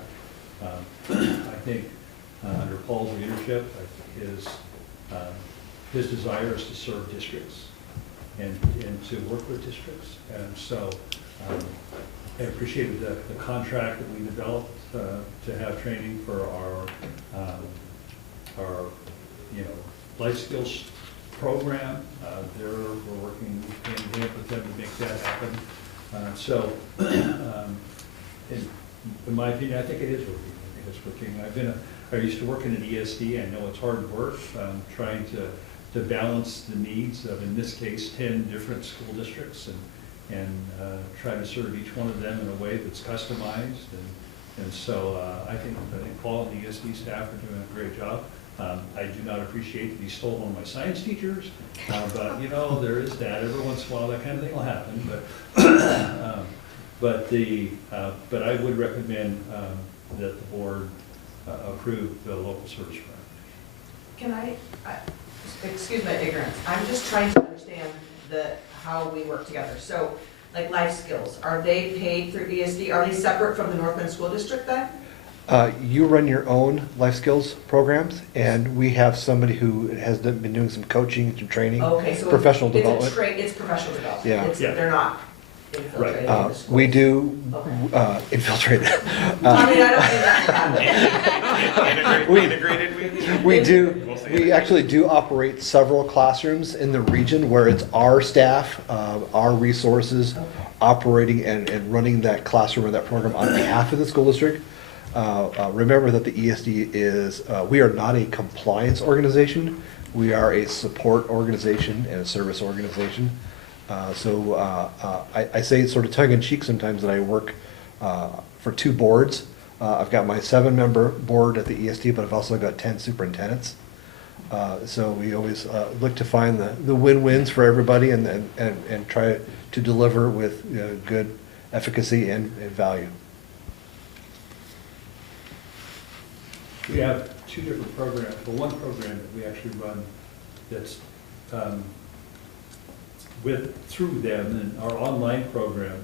I think under Paul's leadership, his desire is to serve districts and to work with districts. And so I appreciated the contract that we developed to have training for our life skills program. We're working hand in hand with them to make that happen. So in my opinion, I think it is working. I think it's working. I used to work in an ESD. I know it's hard work trying to balance the needs of, in this case, 10 different school districts and try to serve each one of them in a way that's customized. And so I think Paul and the ESD staff are doing a great job. I do not appreciate that he stole one of my science teachers, but there is that. Every once in a while, that kind of thing will happen. But I would recommend that the board approve the local service plan. Can I excuse my ignorance, I'm just trying to understand how we work together. So, like life skills, are they paid through ESD? Are they separate from the North Bend School District then? You run your own life skills programs, and we have somebody who has been doing some coaching, some training, Okay, so professional development. It's professional development. Yeah. They're not infiltrated in the schools. We do infiltrate. I mean, I don't mean that. We actually do operate several classrooms in the region where it's our staff, our resources operating and running that classroom or that program on behalf of the school district. remember that the ESD is, we are not a compliance organization. We are a support organization and a service organization. So I say it sort of tongue-in-cheek sometimes that I work for 2 boards. I've got my 7-member board at the ESD, but I've also got 10 superintendents. So we always look to find the win-wins for everybody and try to deliver with good efficacy and value. We have 2 different programs. Well, one program that we actually run that's through them, and our online program.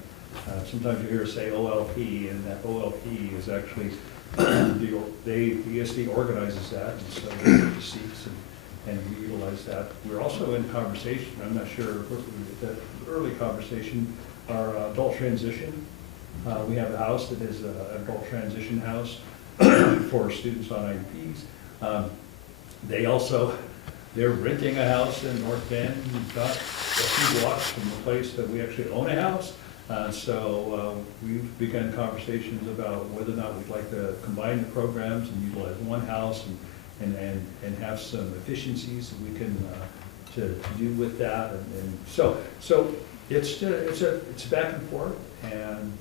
Sometimes you hear us say OLP, and that OLP is actually the ESD organizes that, and so we get receipts and we utilize that. We're also in conversation. I'm not sure the early conversation. Our adult transition. We have a house that is an adult transition house for students on IEPs. They're renting a house in North Bend, about a few blocks from the place that we actually own a house. So we've begun conversations about whether or not we'd like to combine the programs and utilize one house and have some efficiencies that we can to do with that. And so it's back and forth, and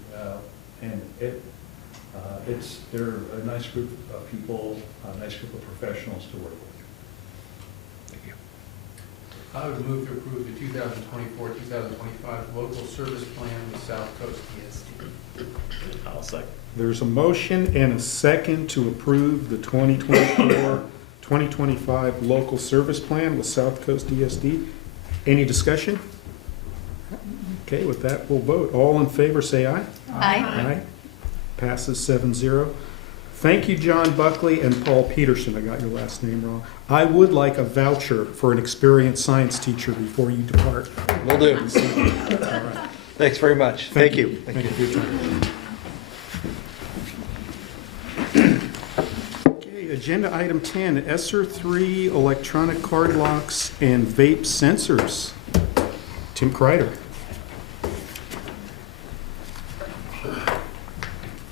they're a nice group of people, a nice group of professionals to work with. Thank you. I would move to approve the 2024-2025 local service plan with South Coast ESD. I'll second. There's a motion and a second to approve the 2024-2025 local service plan with South Coast ESD. Any discussion? Okay, with that, we'll vote. All in favor, say aye. Aye. Aye. Passes 7-0. Thank you, John Buckley and Paul Peterson. I got your last name wrong. I would like a voucher for an experienced science teacher before you depart. Will do. All right. Thanks very much. Thank you. Thank you for your time. Okay, agenda item 10, ESSER 3 electronic card locks and vape sensors. Tim Kreider.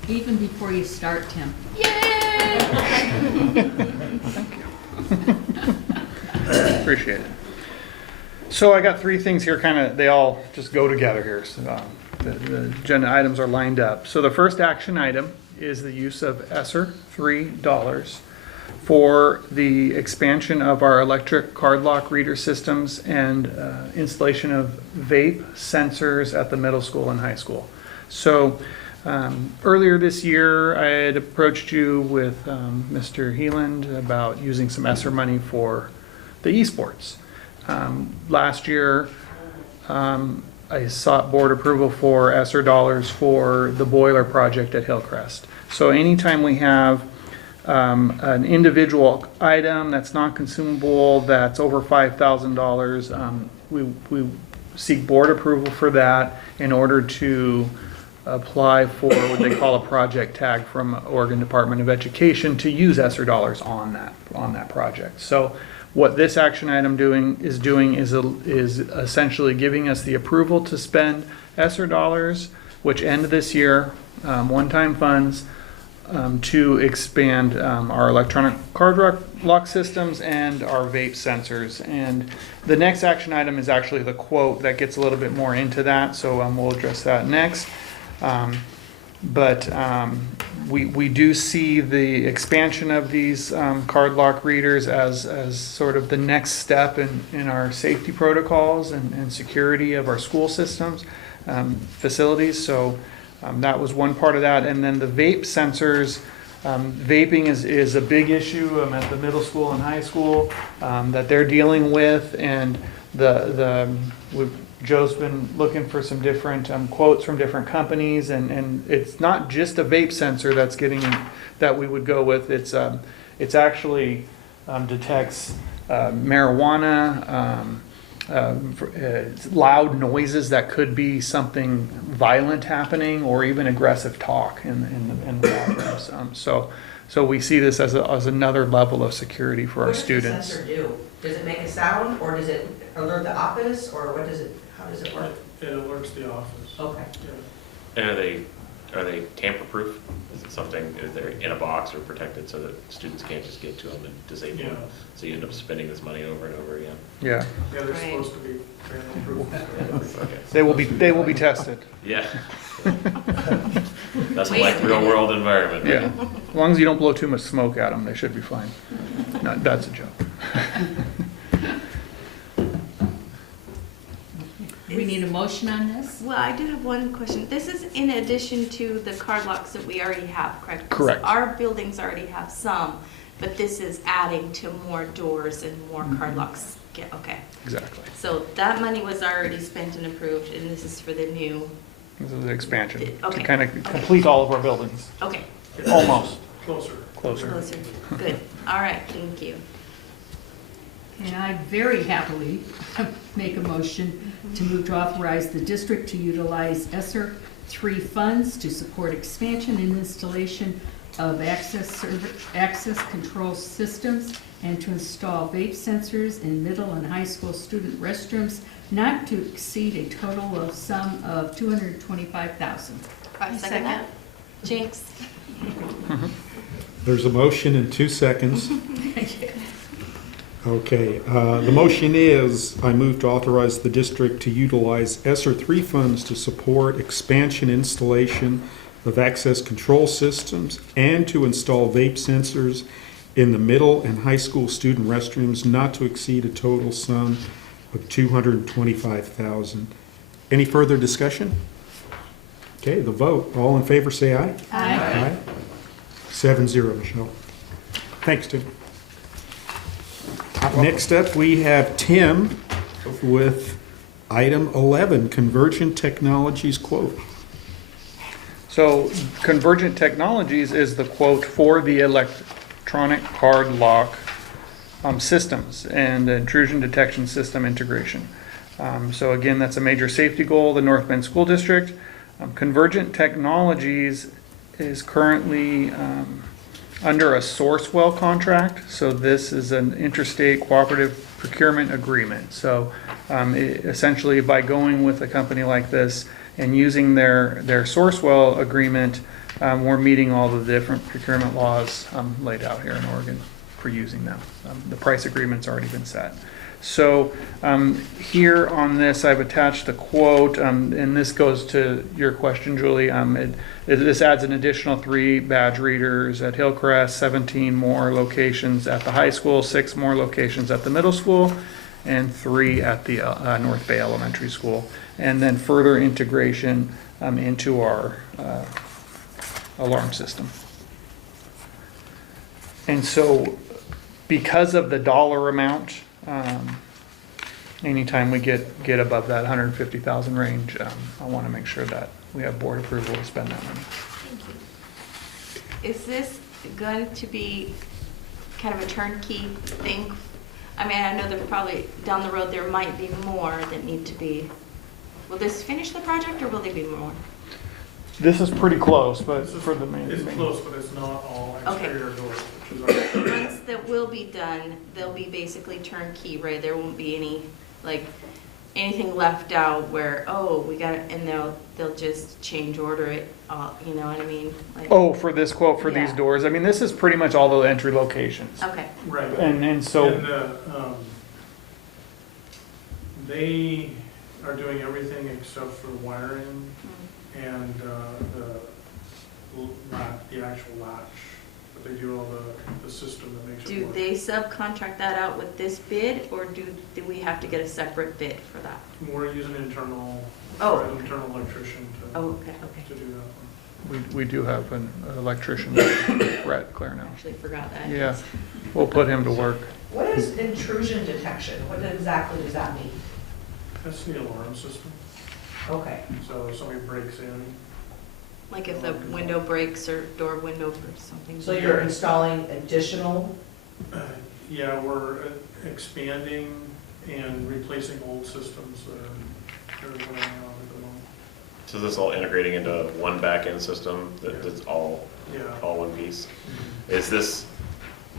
Even before you start, Tim. Appreciate it. So I got 3 things here, they all just go together here. So, the agenda items are lined up. So the first action item is the use of ESSER $3 for the expansion of our electric card lock reader systems and installation of vape sensors at the middle school and high school. So earlier this year, I had approached you with Mr. Heeland about using some ESSER money for the esports. Last year, I sought board approval for ESSER dollars for the boiler project at Hillcrest. So anytime we have an individual item that's not consumable, that's over $5,000, we seek board approval for that in order to apply for what they call a project tag from Oregon Department of Education to use ESSER dollars on that project. So what this action item is essentially giving us the approval to spend ESSER dollars, which end this year, one-time funds, to expand our electronic card lock systems and our vape sensors. And the next action item is actually the quote that gets a little bit more into that, so we'll address that next. We do see the expansion of these card lock readers as sort of the next step in our safety protocols and security of our school systems, facilities. So that was one part of that. And then the vape sensors, vaping is a big issue at the middle school and high school that they're dealing with. And Joe's been looking for some different quotes from different companies, and it's not just a vape sensor that we would go with. It's actually detects marijuana, loud noises that could be something violent happening, or even aggressive talk in the bathrooms. So we see this as another level of security for our students. What does the sensor do? Does it make a sound, or does it alert the office, or how does it work? It alerts the office. Okay. And are they tamper-proof? Is it something, is they in a box or protected so that students can't just get to them and disable them? So you end up spending this money over and over again? Yeah. Yeah, they're supposed to be vandal-proof. Okay. They will be tested. Yeah. That's like real-world environment. Yeah. As long as you don't blow too much smoke at them, they should be fine. No, that's a joke. We need a motion on this? Well, I do have one question. This is in addition to the card locks that we already have, correct? Correct. Our buildings already have some, but this is adding to more doors and more card locks. Yeah, okay. Exactly. So that money was already spent and approved, and this is for the new, This is the expansion Okay. to kind of complete all of our buildings. okay, Almost. Closer. Closer. closer. Good. All right, thank you. And I very happily make a motion to move to authorize the district to utilize ESSER 3 funds to support expansion and installation of access control systems and to install vape sensors in middle and high school student restrooms not to exceed a total of sum of $225,000. I second that. Jinx. There's a motion in 2 seconds. Okay, the motion is, I move to authorize the district to utilize ESSER 3 funds to support expansion installation of access control systems and to install vape sensors in the middle and high school student restrooms not to exceed a total sum of $225,000. Any further discussion? Okay, the vote. All in favor, say aye. Aye. 7-0, Michelle. Thanks, Tim. Next up, we have Tim with item 11, Convergent Technologies quote. So Convergent Technologies is the quote for the electronic card lock systems and the intrusion detection system integration. So again, that's a major safety goal of the North Bend School District. Convergent Technologies is currently under a Sourcewell contract. So this is an interstate cooperative procurement agreement. So essentially by going with a company like this and using their Sourcewell agreement, we're meeting all the different procurement laws laid out here in Oregon for using them. The price agreement's already been set. So here on this, I've attached the quote, and this goes to your question, Julie. This adds an additional 3 badge readers at Hillcrest, 17 more locations at the high school, 6 more locations at the middle school, and 3 at the North Bay Elementary School. And then further integration into our alarm system. And so because of the dollar amount, anytime we get above that 150,000 range, I want to make sure that we have board approval to spend that money. Thank you. Is this going to be kind of a turnkey thing? I mean, I know that probably down the road there might be more that need to be. Will this finish the project or will there be more? This is pretty close, but for the main. It's close, but it's not all Okay. exterior doors, which is The ones that will be done, they'll be basically turnkey, right? There won't be any, like, anything left out where, oh, we got it, and they'll just change order it, you know what I mean? Like, Oh, for this quote for these Yeah. doors, I mean, this is pretty much all the entry locations. Okay. Right. And so. They are doing everything except for wiring and not the actual latch, but they do all the system that makes it Do work. they subcontract that out with this bid, or do we have to get a separate bid for that? We're using an internal electrician Oh, okay, okay. to do that. We do have an electrician, Brett Clarnell. Actually forgot that. Yeah, we'll put him to work. What is intrusion detection? What exactly does that mean? That's the alarm system. Okay. So if somebody breaks in. Like if the window breaks or door window or something. So you're installing additional? Yeah, we're expanding and replacing old systems that are going on at the moment. So this all integrating into one back-end system that's all Yeah. one piece? Is this,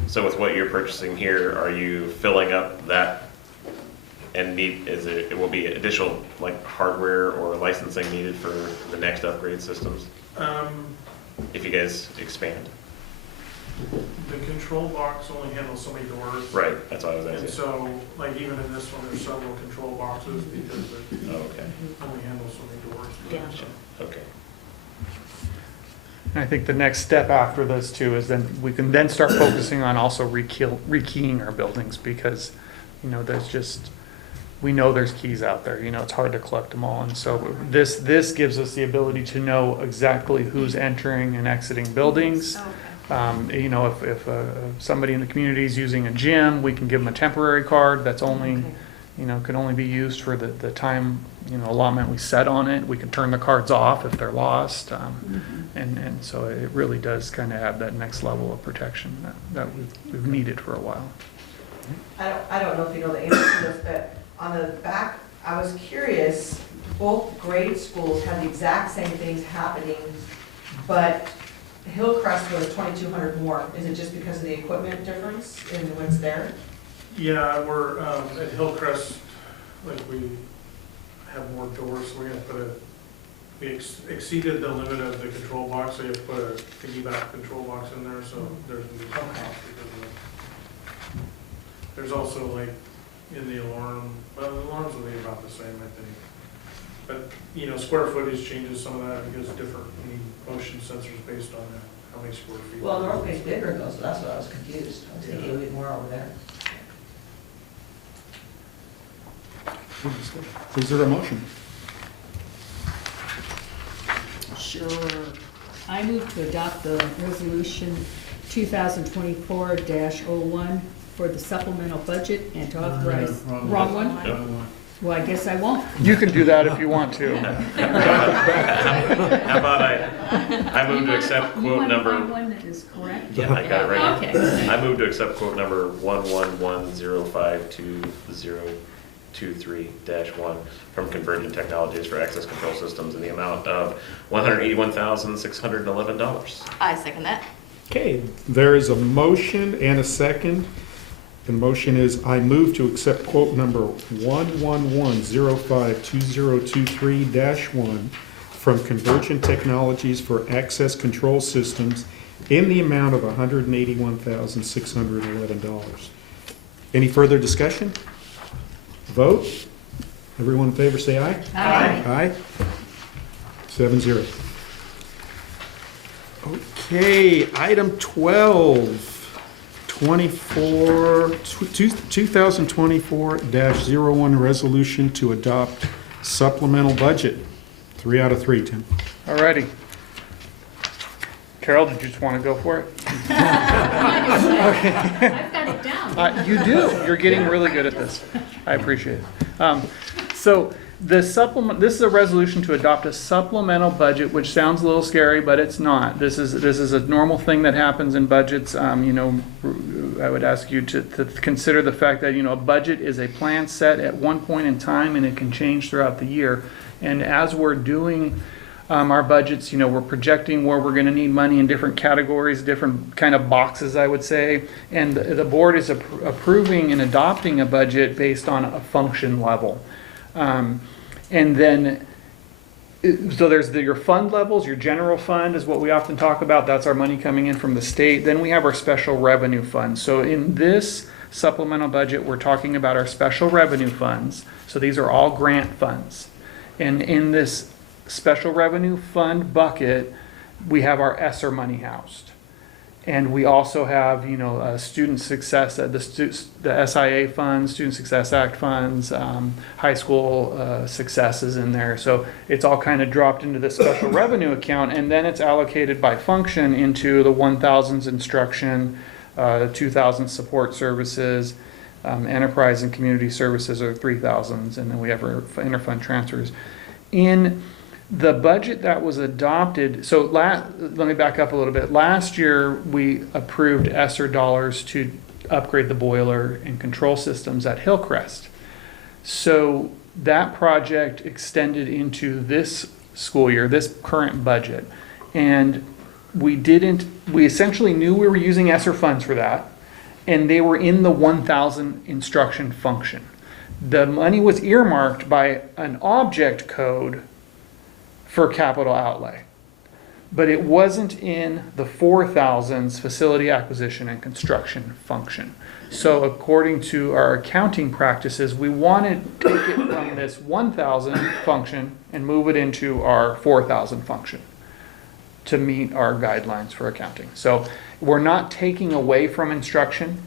so with what you're purchasing here, are you filling up that and it will be additional like hardware or licensing needed for the next upgrade systems? if you guys expand? The control box only handles so many doors. Right, that's what I was And asking. so, like even in this one, there's several control boxes because it Oh, okay. only handles so many doors. Yeah. Okay. And I think the next step after this too is then we can then start focusing on also rekeying our buildings because, you know, there's just, we know there's keys out there, you know, it's hard to collect them all. And so this gives us the ability to know exactly who's entering and exiting buildings. You know, if somebody in the community is using a gym, we can give them a temporary card that's only, you know, can only be used for the time, you know, allotment we set on it. We can turn the cards off if they're lost. And so it really does kind of have that next level of protection that we've needed for a while. I don't know if you know the answer to this, but on the back, I was curious, both grade schools had the exact same things happening, but Hillcrest was 2,200 more. Is it just because of the equipment difference in what's there? Yeah, we're, at Hillcrest, like we have more doors, so we're gonna put we exceeded the limit of the control box, so you have to put a piggyback control box in there, so there's gonna be some cost because of that. There's also like in the alarm, well, the alarms will be about the same, I think. But, you know, square footage changes some of that because different, we need motion sensors based on how many square feet. Well, North Bay's bigger though, so that's what I was confused. I was thinking it would be more over there. Is there a motion? Sure. I move to adopt the resolution 2024-01 for the supplemental budget and to authorize, wrong one? Well, I guess I won't. You can do that if you want to. How about I move to accept You quote want to number. find one that is correct? Yeah, I got it right here. Okay. I move to accept quote number 111052023-1 from Convergent Technologies for access control systems in the amount of $181,611. I second that. Okay, there is a motion and a second. The motion is, I move to accept quote number 111052023-1 from Convergent Technologies for access control systems in the amount of $181,611. Any further discussion? Vote. Everyone in favor say aye. Aye. Aye. 7-0. Okay, item 12. 2024-01 resolution to adopt supplemental budget. 3 out of 3, Tim. Alrighty. Carol, did you just want to go for it? I've got it down. You do. You're getting really good at this. I appreciate it. So the supplement. This is a resolution to adopt a supplemental budget, which sounds a little scary, but it's not. This is a normal thing that happens in budgets. You know, I would ask you to consider the fact that, you know, a budget is a plan set at one point in time, and it can change throughout the year. And as we're doing our budgets, you know, we're projecting where we're going to need money in different categories, different kind of boxes, I would say. And the board is approving and adopting a budget based on a function level. And then, so there's your fund levels. Your general fund is what we often talk about. That's our money coming in from the state. Then we have our special revenue fund. So in this supplemental budget, we're talking about our special revenue funds. So these are all grant funds. And in this special revenue fund bucket, we have our ESSER money housed. And we also have, you know, student success, the SIA funds, Student Success Act funds, high school successes in there. So it's all kind of dropped into the special revenue account, and then it's allocated by function into the 1,000s instruction, 2,000 support services, enterprise and community services are 3,000s, and then we have our interfund transfers. In the budget that was adopted, so let me back up a little bit. Last year, we approved ESSER dollars to upgrade the boiler and control systems at Hillcrest. So that project extended into this school year, this current budget. And we essentially knew we were using ESSER funds for that, and they were in the 1,000 instruction function. The money was earmarked by an object code for capital outlay. but it wasn't in the 4,000's facility acquisition and construction function. So according to our accounting practices, we wanted to take it from this 1,000 function and move it into our 4,000 function to meet our guidelines for accounting. So we're not taking away from instruction.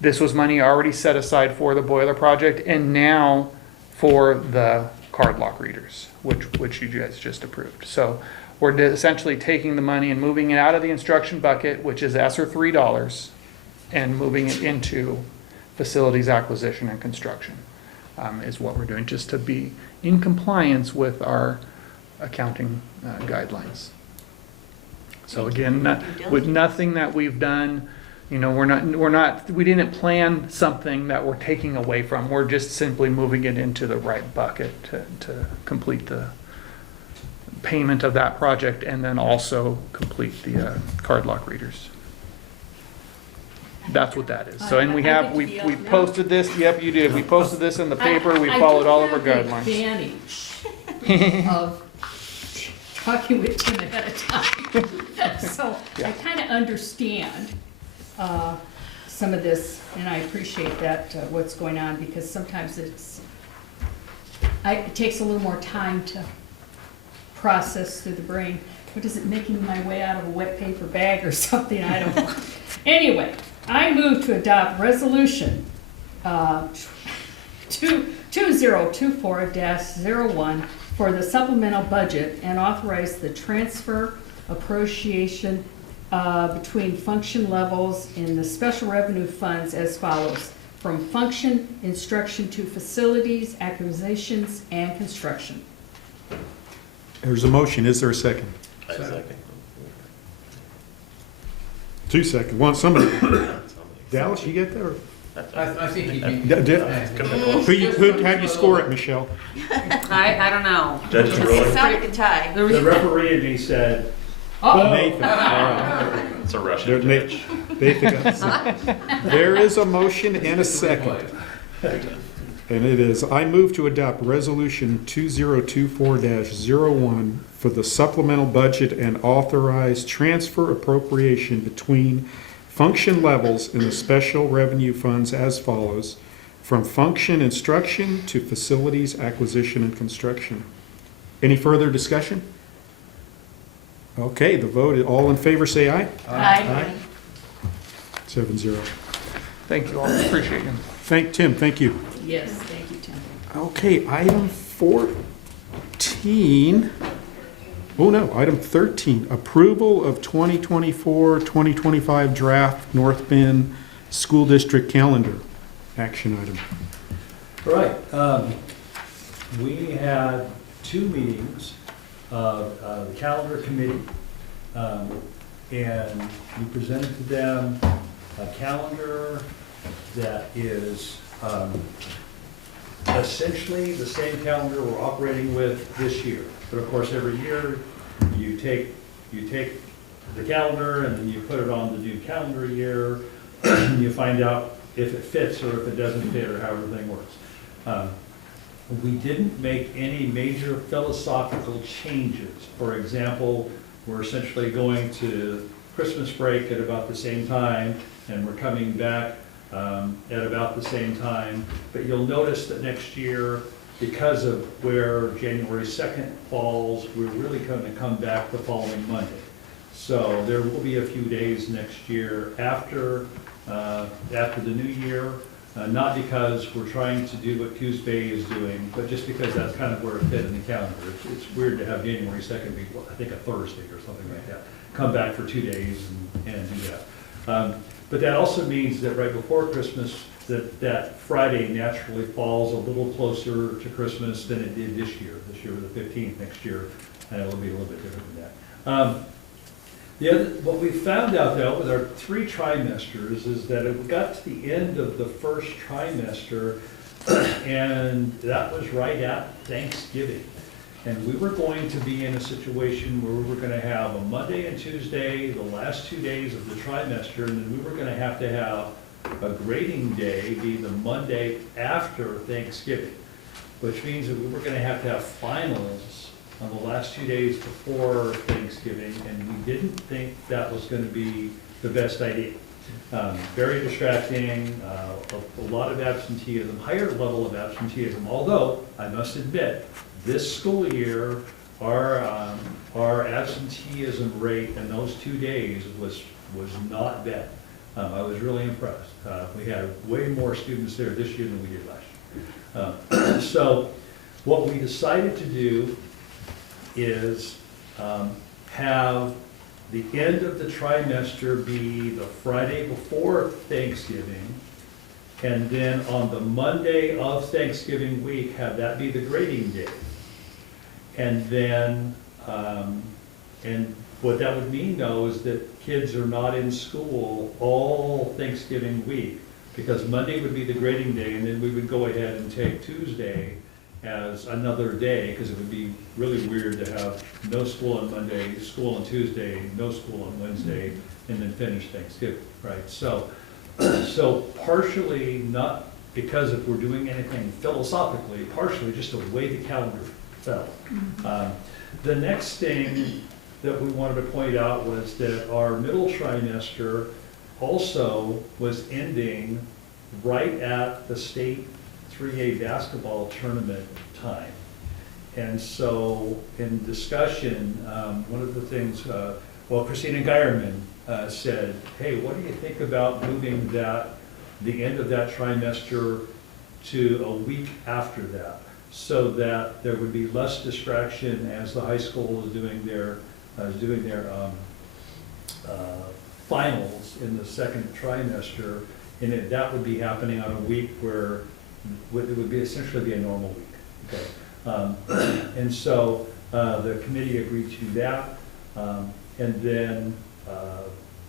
This was money already set aside for the boiler project and now for the card lock readers, which you guys just approved. So we're essentially taking the money and moving it out of the instruction bucket, which is ESSER $3, and moving it into facilities acquisition and construction, is what we're doing, just to be in compliance with our accounting guidelines. So again, with nothing that we've done, you know, we didn't plan something that we're taking away from. We're just simply moving it into the right bucket to complete the payment of that project and then also complete the card lock readers. That's what that is. So, and we posted this, yep, you did. We posted this in the paper. We followed all of our guidelines. Advantage of talking with Tim ahead of time. So I kind of understand some of this, and I appreciate that, what's going on, because sometimes it takes a little more time to process through the brain. What is it, making my way out of a wet paper bag or something? I don't know. Anyway, I move to adopt resolution 2024-01 for the supplemental budget and authorize the transfer appropriation between function levels in the special revenue funds as follows: from function instruction to facilities, acquisitions, and construction. There's a motion. Is there a second? I second. 2 seconds. Want somebody? Dallas, you get there? I think he'd Who'd have you score it, Michelle? I don't know. Judge's ruling. It sounded like a tie. The referee in me said, Nathan. It's a Russian judge. There is a motion and a second. And it is, I move to adopt resolution 2024-01 for the supplemental budget and authorize transfer appropriation between function levels in the special revenue funds as follows: from function instruction to facilities acquisition and construction. Any further discussion? Okay, the vote, all in favor say aye. Aye. 7-0. Thank you all, appreciate you. Tim, thank you. Yes, thank you, Tim. Okay, item 14. Oh no, item 13, approval of 2024-2025 draft North Bend School District calendar. Action item. all right, we had 2 meetings of the calendar committee, and we presented to them a calendar that is essentially the same calendar we're operating with this year. But of course, every year you take the calendar and then you put it on the new calendar year, and you find out if it fits or if it doesn't fit or how everything works. We didn't make any major philosophical changes. For example, we're essentially going to Christmas break at about the same time, and we're coming back at about the same time. But you'll notice that next year, because of where January 2nd falls, we're really going to come back the following Monday. So there will be a few days next year after the new year, not because we're trying to do what Tuesday is doing, but just because that's kind of where it fit in the calendar. It's weird to have January 2nd be, I think, a Thursday or something like that. Come back for 2 days and do that. But that also means that right before Christmas, that Friday naturally falls a little closer to Christmas than it did this year. This year was the 15th. Next year, it'll be a little bit different than that. What we found out, though, with our 3 trimesters is that it got to the end of the first trimester, and that was right at Thanksgiving. And we were going to be in a situation where we were going to have a Monday and Tuesday, the last 2 days of the trimester, and then we were going to have a grading day be the Monday after Thanksgiving, which means that we were going to have finals on the last 2 days before Thanksgiving, and we didn't think that was gonna be the best idea. Very distracting, a lot of absenteeism, higher level of absenteeism, although I must admit, this school year, our absenteeism rate in those 2 days was not bad. I was really impressed. We had way more students there this year than we did last year. So what we decided to do is have the end of the trimester be the Friday before Thanksgiving, and then on the Monday of Thanksgiving week, have that be the grading day. And then, and what that would mean though is that kids are not in school all Thanksgiving week, because Monday would be the grading day, and then we would go ahead and take Tuesday as another day, because it would be really weird to have no school on Monday, school on Tuesday, no school on Wednesday, and then finish Thanksgiving, right? So, so partially, not because if we're doing anything philosophically, partially just the way the calendar fell. The next thing that we wanted to point out was that our middle trimester also was ending right at the state 3A basketball tournament time. And so in discussion, one of the things, well, Christina Geierman said, hey, what do you think about moving the end of that trimester to a week after that, so that there would be less distraction as the high school is doing their finals in the second trimester, and that would be happening on a week where it would be essentially be a normal week. Okay, and so the committee agreed to that, and then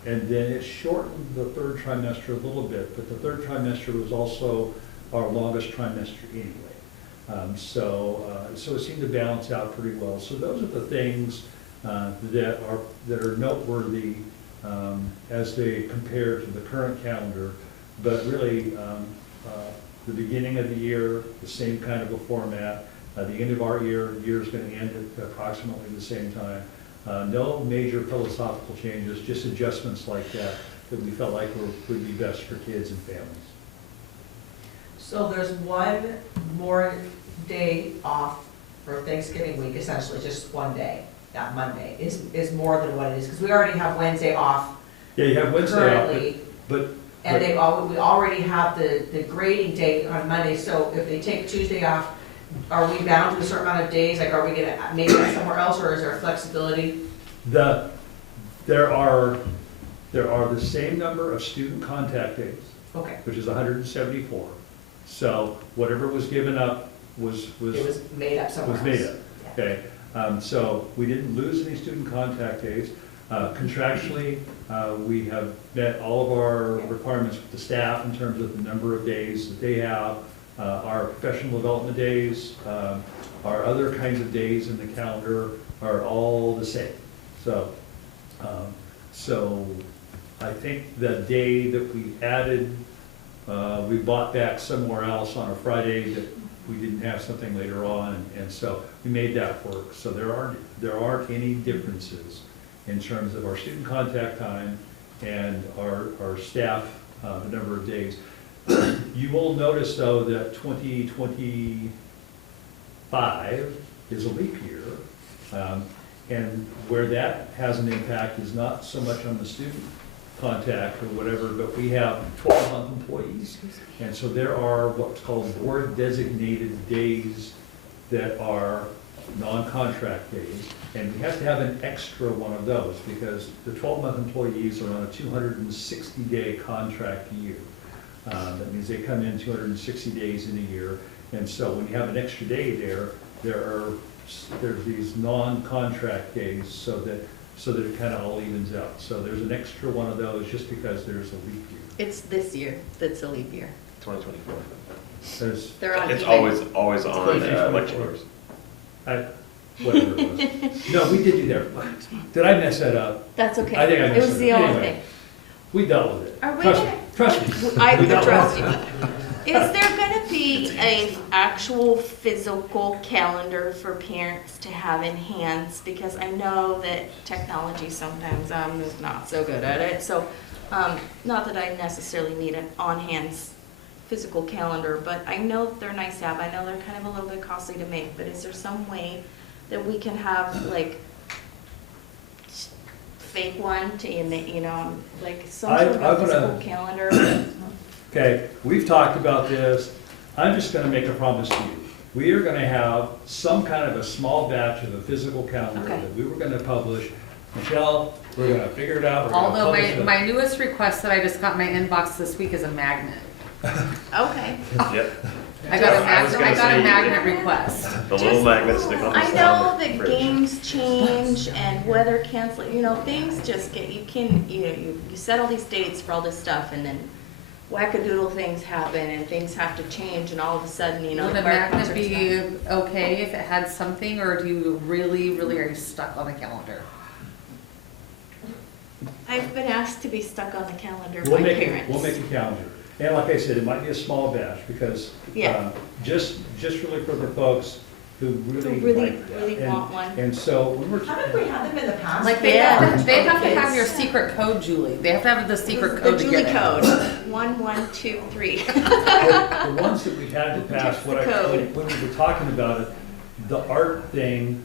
it shortened the third trimester a little bit, but the third trimester was also our longest trimester anyway. So it seemed to balance out pretty well. So those are the things that are noteworthy as they compare to the current calendar, but really the beginning of the year, the same kind of a format. The end of our year is going to end at approximately the same time. No major philosophical changes, just adjustments like that we felt like would be best for kids and families. So there's one more day off for Thanksgiving week, essentially, just one day, that Monday, is more than what it is, because we already have Wednesday off. Yeah, you have Wednesday currently, off, but and we already have the grading date on Monday, so if they take Tuesday off, are we bound to a certain amount of days? Like, are we gonna make that somewhere else, or is there flexibility? There are the same number of student contact days. Okay. Which is 174. So whatever was given up was It was made up somewhere was made else. up. Okay. So we didn't lose any student contact days. Contractually, we have met all of our requirements with the staff in terms of the number of days that they have. Our professional development days, our other kinds of days in the calendar are all the same. So, so I think the day that we added, we bought back somewhere else on a Friday that we didn't have something later on, and so we made that work. So there aren't any differences in terms of our student contact time and our staff, the number of days. You will notice though that 2025 is a leap year, and where that has an impact is not so much on the student contact or whatever, but we have 12-month employees, and so there are what's called board designated days that are non-contract days, and we have to have an extra one of those because the 12-month employees are on a 260-day contract year. That means they come in 260 days in a year, and so when you have an extra day there's these non-contract days so that it kind of all evens out. So there's an extra one of those just because there's a leap year. It's this year that's a leap year. 2024. They're on It's even. always on election years. Whatever it was. No, we did do that. Did I mess that up? That's okay. I think I It messed was it the up. only Anyway. thing. We dealt with it. Are we Trust me, gonna- trust me. I We dealt with trust it. you. Is there gonna be a actual physical calendar for parents to have in hands? Because I know that technology sometimes is not so good at it. So, not that I necessarily need an on-hand physical calendar, but I know they're nice to have. I know they're kind of a little bit costly to make, but is there some way that we can have like fake one to, like some I- sort I'm of gonna- physical calendar? Okay, we've talked about this. I'm just gonna make a promise to you. We are gonna have some kind of a small batch of a physical calendar Okay. that we were gonna publish. Michelle, we're gonna figure it out. We're gonna Although publish it. my newest request that I just got in my inbox this week is a magnet. Okay. Yep. I got a I was magnet, gonna I got say, a magnet request. The little magnets stick on the I side know of the that fridge. games change and weather cancel, things just get, you set all these dates for all this stuff and then wackadoodle things happen and things have to change and all of a sudden, Would the a fire magnet concert's be done. okay if it had something, or do you really are you stuck on the calendar? I've been asked to be stuck on the calendar We'll by make it, parents. we'll make a calendar. And like I said, it might be a small batch because, Yeah. just really for the folks who really really, like that. really And- want one. And so when we're. Haven't we had them in the past? Like Yeah. they have to have Kids. your secret code, Julie. They have to have the secret The code to Julie get it. code, 1123. The ones that we had to pass, What's the code? when we were talking about it, the art thing,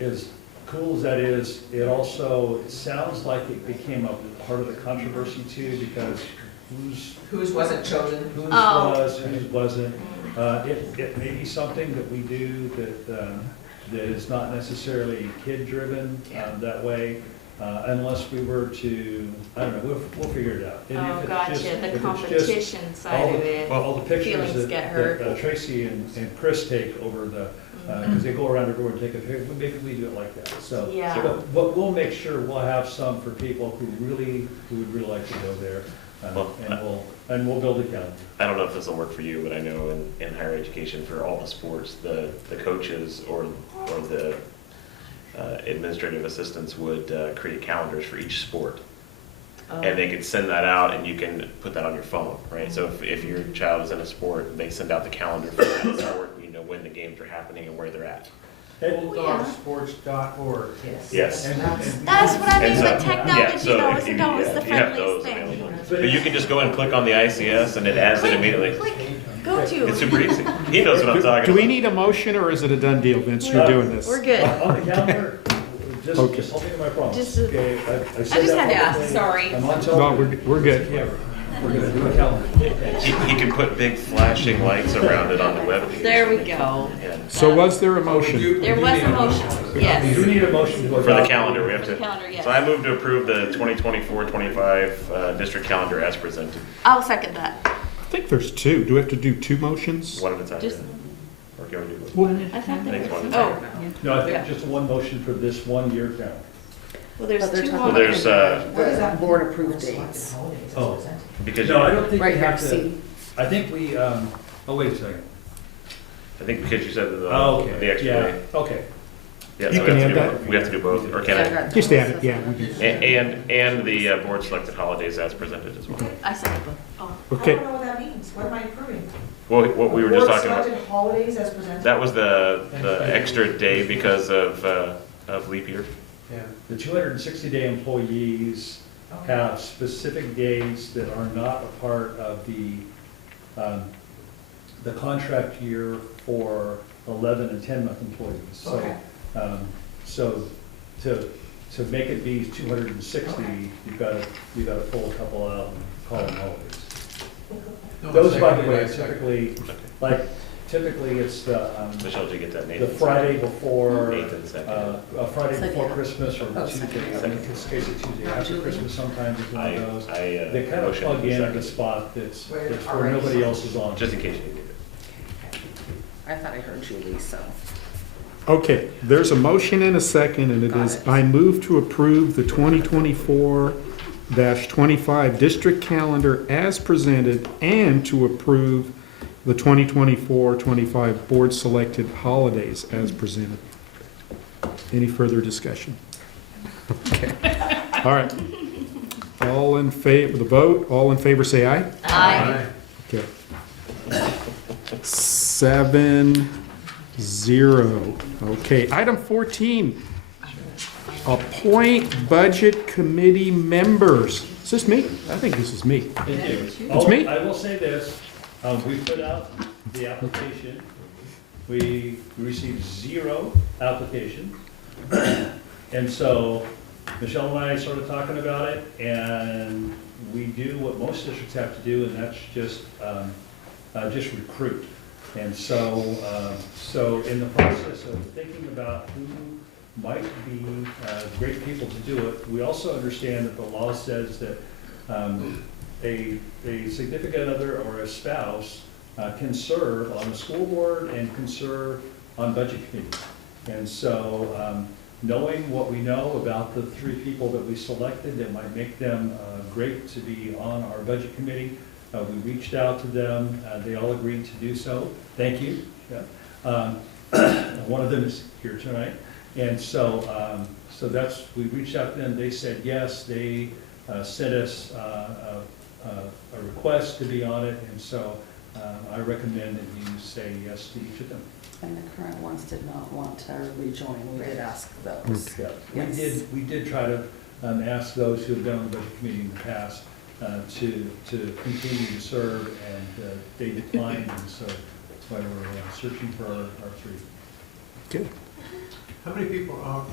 is cool as that is, it also, it sounds like it became a part of the controversy too, because Whose wasn't chosen? whose Oh. was, whose wasn't. It may be something that we do that is not necessarily kid-driven, that way, unless we were to, I don't know, we'll figure it out. And Oh, if it's gotcha, just- the if it's just competition side all of the- it. All the pictures Feelings get that hurt. Tracy and Chris take over the, because they go around everywhere and take a picture, maybe we do it like that, so. Yeah. But we'll make sure we'll have some for people who would really like to go there, and we'll build a calendar. I don't know if this will work for you, but I know in higher education, for all the sports, the coaches or the administrative assistants would create calendars for each sport. Oh. And they could send that out and you can put that on your phone, right? So if your child is in a sport, they send out the calendar for that sport, you know when the games are happening and where they're at. Bulldogsports.org. Yes. That's what I mean And so- with technology, yeah, so though, if isn't you- always yeah, the if you have friendliest those thing. available. But you can just go and click on the ICS and it adds it immediately. Go to. It's super easy. He knows what I'm talking Do we about. need a motion, or is it a done deal, Vince? You're doing this? We're good. On the calendar, Okay. just hold me to my promise. Just- Okay, I said just that had to ask, publicly. sorry. I'm on No, television. we're good. Yeah, we're gonna do a calendar. He can put big flashing lights around it on the web. There we go. Yeah. So was there a motion? There was a motion, We yes. do need a motion to go For the down. calendar, we have to. Calendar, yes. So I move to approve the 2024-25 district calendar as presented. I'll second that. I think there's two. Do we have to do two motions? One at a time. Just- Or can we do both? Well, I thought there Thanks, was, one. oh, No, I Yeah. think just one motion for this 1 year calendar. well, there's But they're two talking Well, on. there's, What is that? Board approved dates. Oh. because No, I you, don't think we Right here, have to, see. I think we, oh, wait a second. I think because you said the Okay, extra yeah, day. okay. Yeah, You so we can have to add do that. both. We have to do both, or can I? Just add it, yeah. we do. And the board selected holidays as presented as well. I second both. Oh. Okay. I don't know what that means. What am I approving? Well, what we were just talking about, Board selected holidays as presented? that was the extra day because of leap year. Yeah. The 260-day employees have specific days that are not a part of the contract year for 11 and 10-month employees. So, Okay. so to make it be 260, you've got to pull a couple out and call them holidays. No, Those, by second, the way, right, second. typically it's the Michelle, did you get that, the Nathan? Friday before, Nathan second. Friday Second. before Christmas or the Oh, Tuesday, second. in this case, it's Tuesday after Julie. Christmas, sometimes it's one of those. I They kind of motion plug in at second. a spot that's Where where already- nobody else is on. Just in case you needed it. I thought I heard Julie, so. Okay, there's a motion and a second, and it Got is, it. I move to approve the 2024-25 district calendar as presented and to approve the 2024-25 board-selected holidays as presented. Any further discussion? Okay, all right. All in favor, the vote, all in favor say aye. Aye. Okay. 7-0. Okay, item 14. Appoint budget committee members. Is this me? I think this is me. It's me? I will say this, we put out the application, we received 0 applications. And so Michelle and I started talking about it, and we do what most districts have to do, and that's just recruit. And so, so in the process of thinking about who might be great people to do it, we also understand that the law says that a significant other or a spouse can serve on the school board and can serve on budget committee. And so knowing what we know about the 3 people that we selected that might make them great to be on our budget committee, we reached out to them. They all agreed to do so. Thank you. Yeah. One of them is here tonight. And so, so that's, we reached out to them. They said yes. They sent us a request to be on it. And so I recommend that you say yes to each of them. And the current ones did not want to rejoin. We did ask those. Yeah. Yes. We did try to ask those who have been on the budget committee in the past to continue to serve, and they declined, and so that's why we're searching for our 3. Good. How many people are,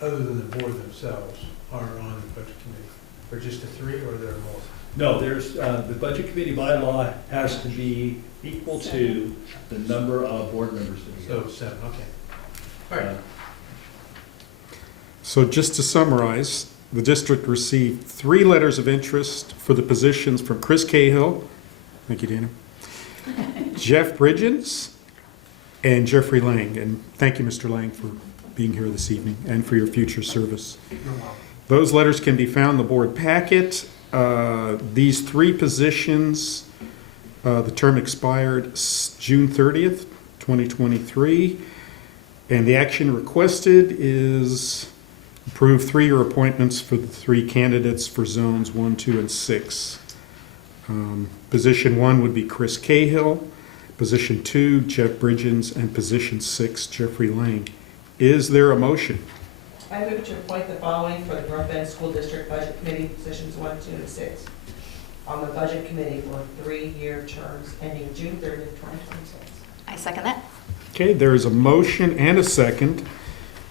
other than the board themselves, are on the budget committee? Or just the 3, or there are more? No, there's, the budget committee bylaw has to be equal to the number of board members that we have. So 7, okay. All right. So just to summarize, the district received 3 letters of interest for the positions from Chris Cahill, thank you, Dana, Jeff Bridgens, and Jeffrey Lang. And thank you, Mr. Lang, for being here this evening and for your future service. Those letters can be found in the board packet. These 3 positions, the term expired June 30th, 2023. And the action requested is approve 3-year appointments for the 3 candidates for zones 1, 2, and 6. Position 1 would be Chris Cahill. Position 2, Jeff Bridgens, and position 6, Jeffrey Lang. Is there a motion? I move to appoint the following for the North Bend School District Budget Committee, positions 1, 2, and 6, on the Budget Committee for 3-year terms ending June 30th, 2026. I second that. Okay, there is a motion and a second.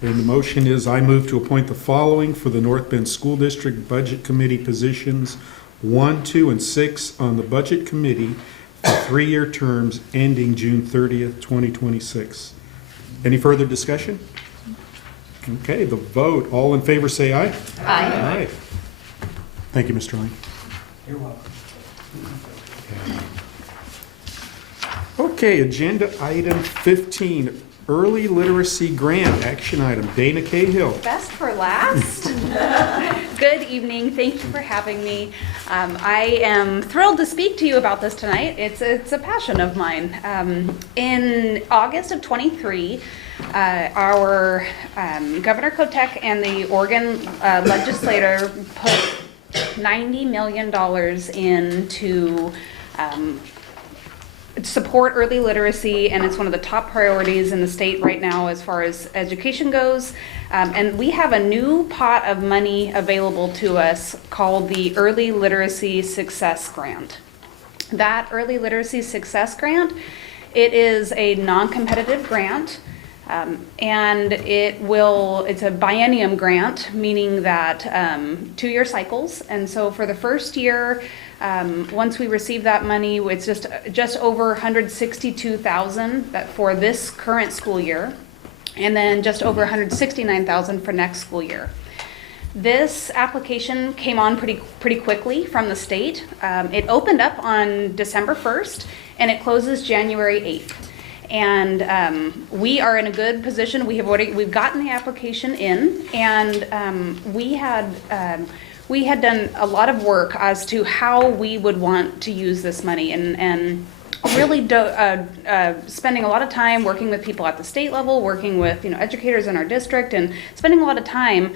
And the motion is I move to appoint the following for the North Bend School District Budget Committee positions 1, 2, and 6 on the Budget Committee for 3-year terms ending June 30th, 2026. Any further discussion? Okay, the vote. All in favor say aye. Aye. Aye. Thank you, Mr. Lang. You're welcome. Okay, agenda item 15, early literacy grant, action item. Dana Cahill. Best for last. Good evening. Thank you for having me. I am thrilled to speak to you about this tonight. It's a passion of mine. In August of 23, our Governor Kotek and the Oregon legislator put $90 million into support early literacy, and it's one of the top priorities in the state right now as far as education goes. And we have a new pot of money available to us called the Early Literacy Success Grant. That Early Literacy Success Grant, it is a non-competitive grant, and it's a biennium grant, meaning that 2-year cycles. And so for the first year, once we receive that money, it's just over $162,000 that for this current school year, and then just over $169,000 for next school year. This application came on pretty quickly from the state. It opened up on December 1st, and it closes January 8th. And we are in a good position. We've gotten the application in, and we had done a lot of work as to how we would want to use this money, and really spending a lot of time working with people at the state level, working with educators in our district, and spending a lot of time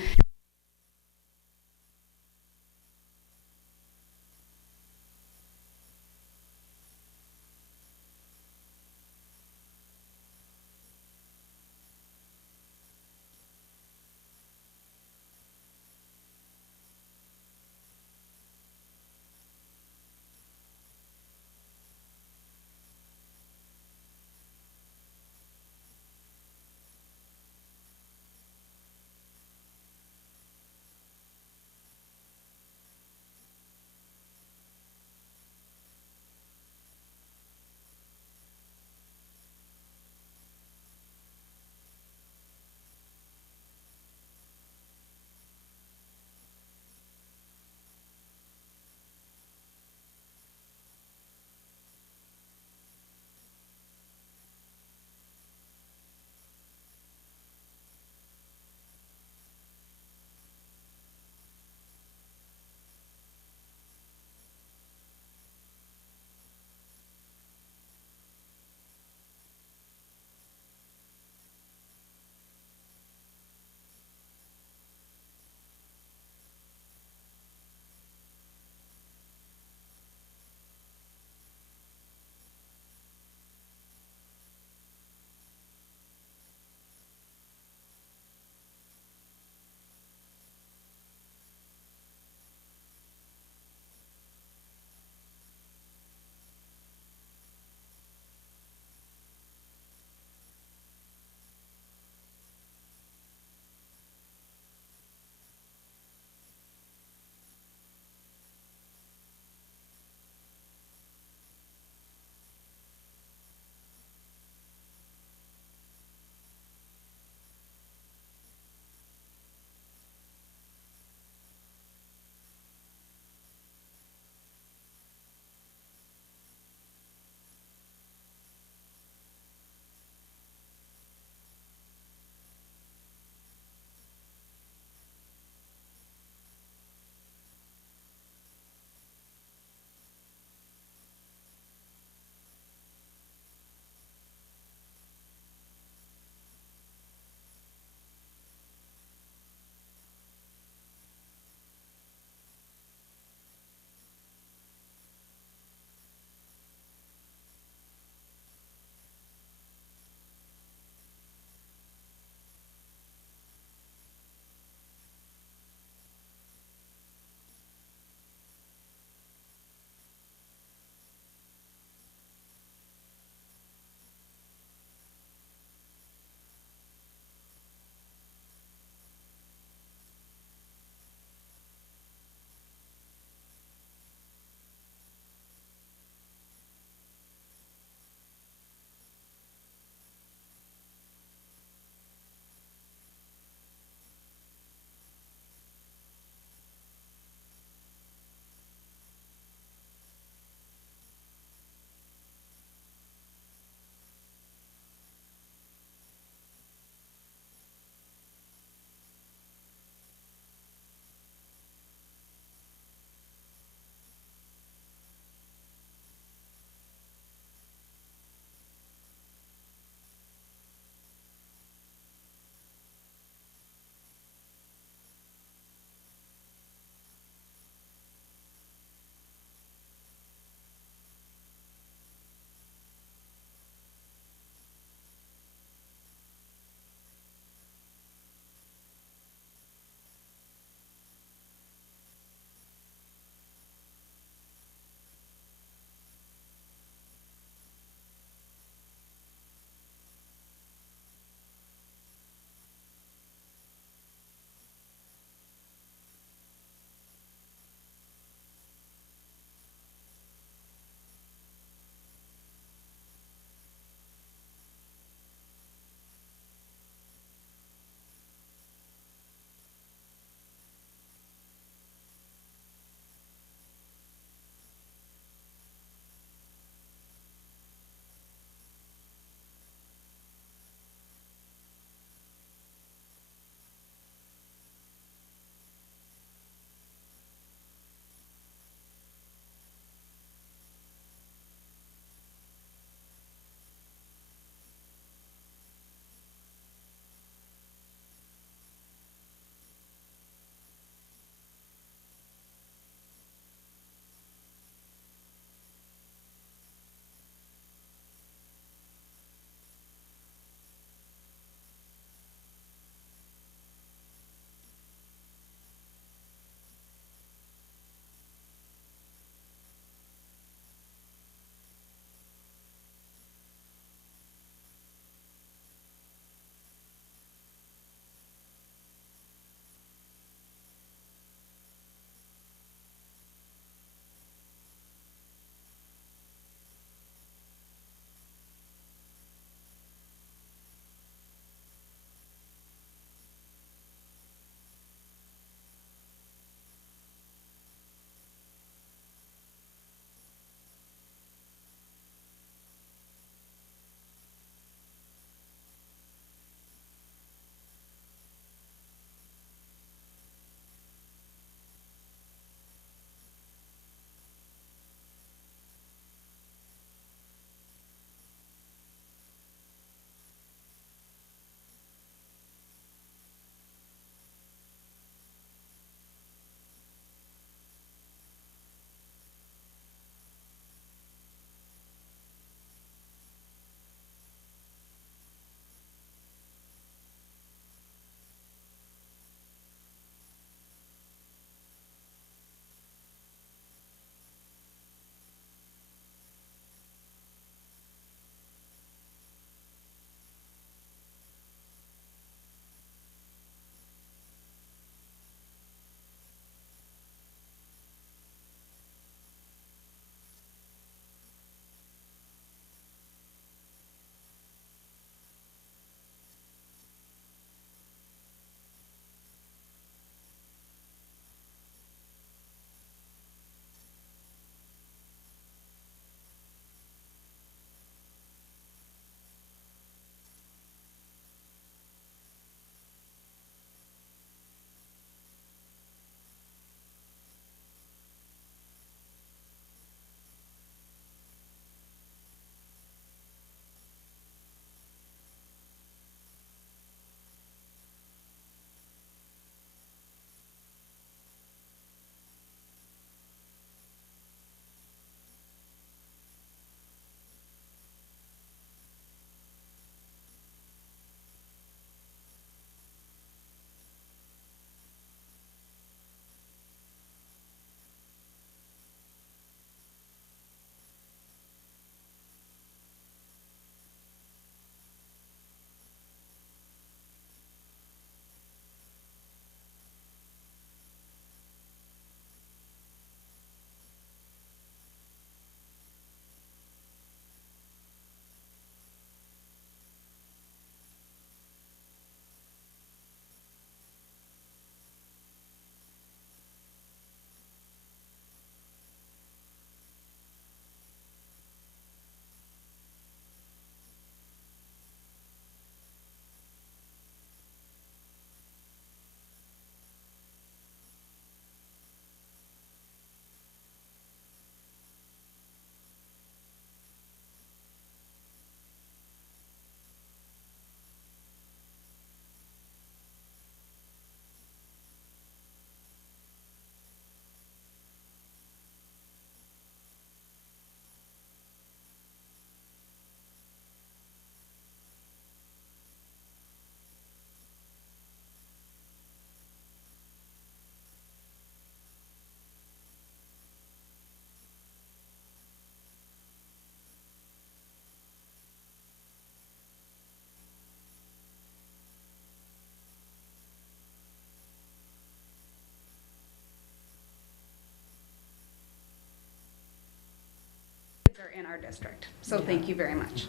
district. So thank you very much.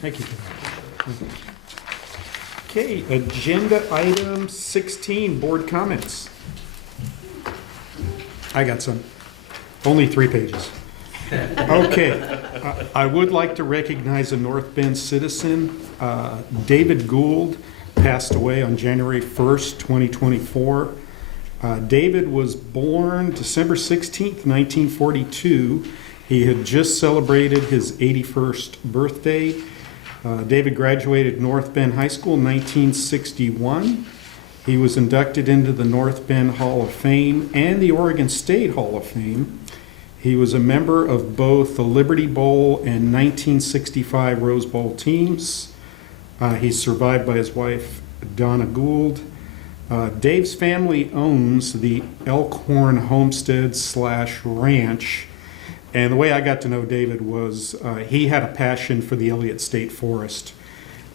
Thank you. Okay, agenda item 16, board comments. I got some. Only 3 pages. Okay, I would like to recognize a North Bend citizen. David Gould passed away on January 1st, 2024. David was born December 16th, 1942. He had just celebrated his 81st birthday. David graduated North Bend High School in 1961. He was inducted into the North Bend Hall of Fame and the Oregon State Hall of Fame. He was a member of both the Liberty Bowl and 1965 Rose Bowl teams. He's survived by his wife, Donna Gould. Dave's family owns the Elkhorn Homestead / Ranch. And the way I got to know David was he had a passion for the Elliott State Forest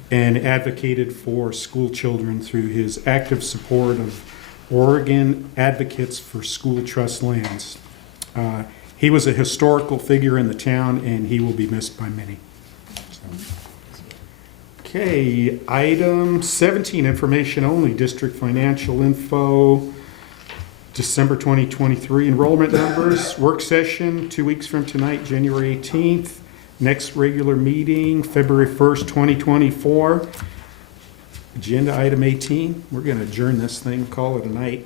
and advocated for school children through his active support of Oregon Advocates for School Trust Lands. He was a historical figure in the town, and he will be missed by many. Okay, item 17, information only, district financial info, December 2023 enrollment numbers, work session 2 weeks from tonight, January 18th. Next regular meeting, February 1st, 2024. Agenda item 18, we're going to adjourn this thing, call it a night.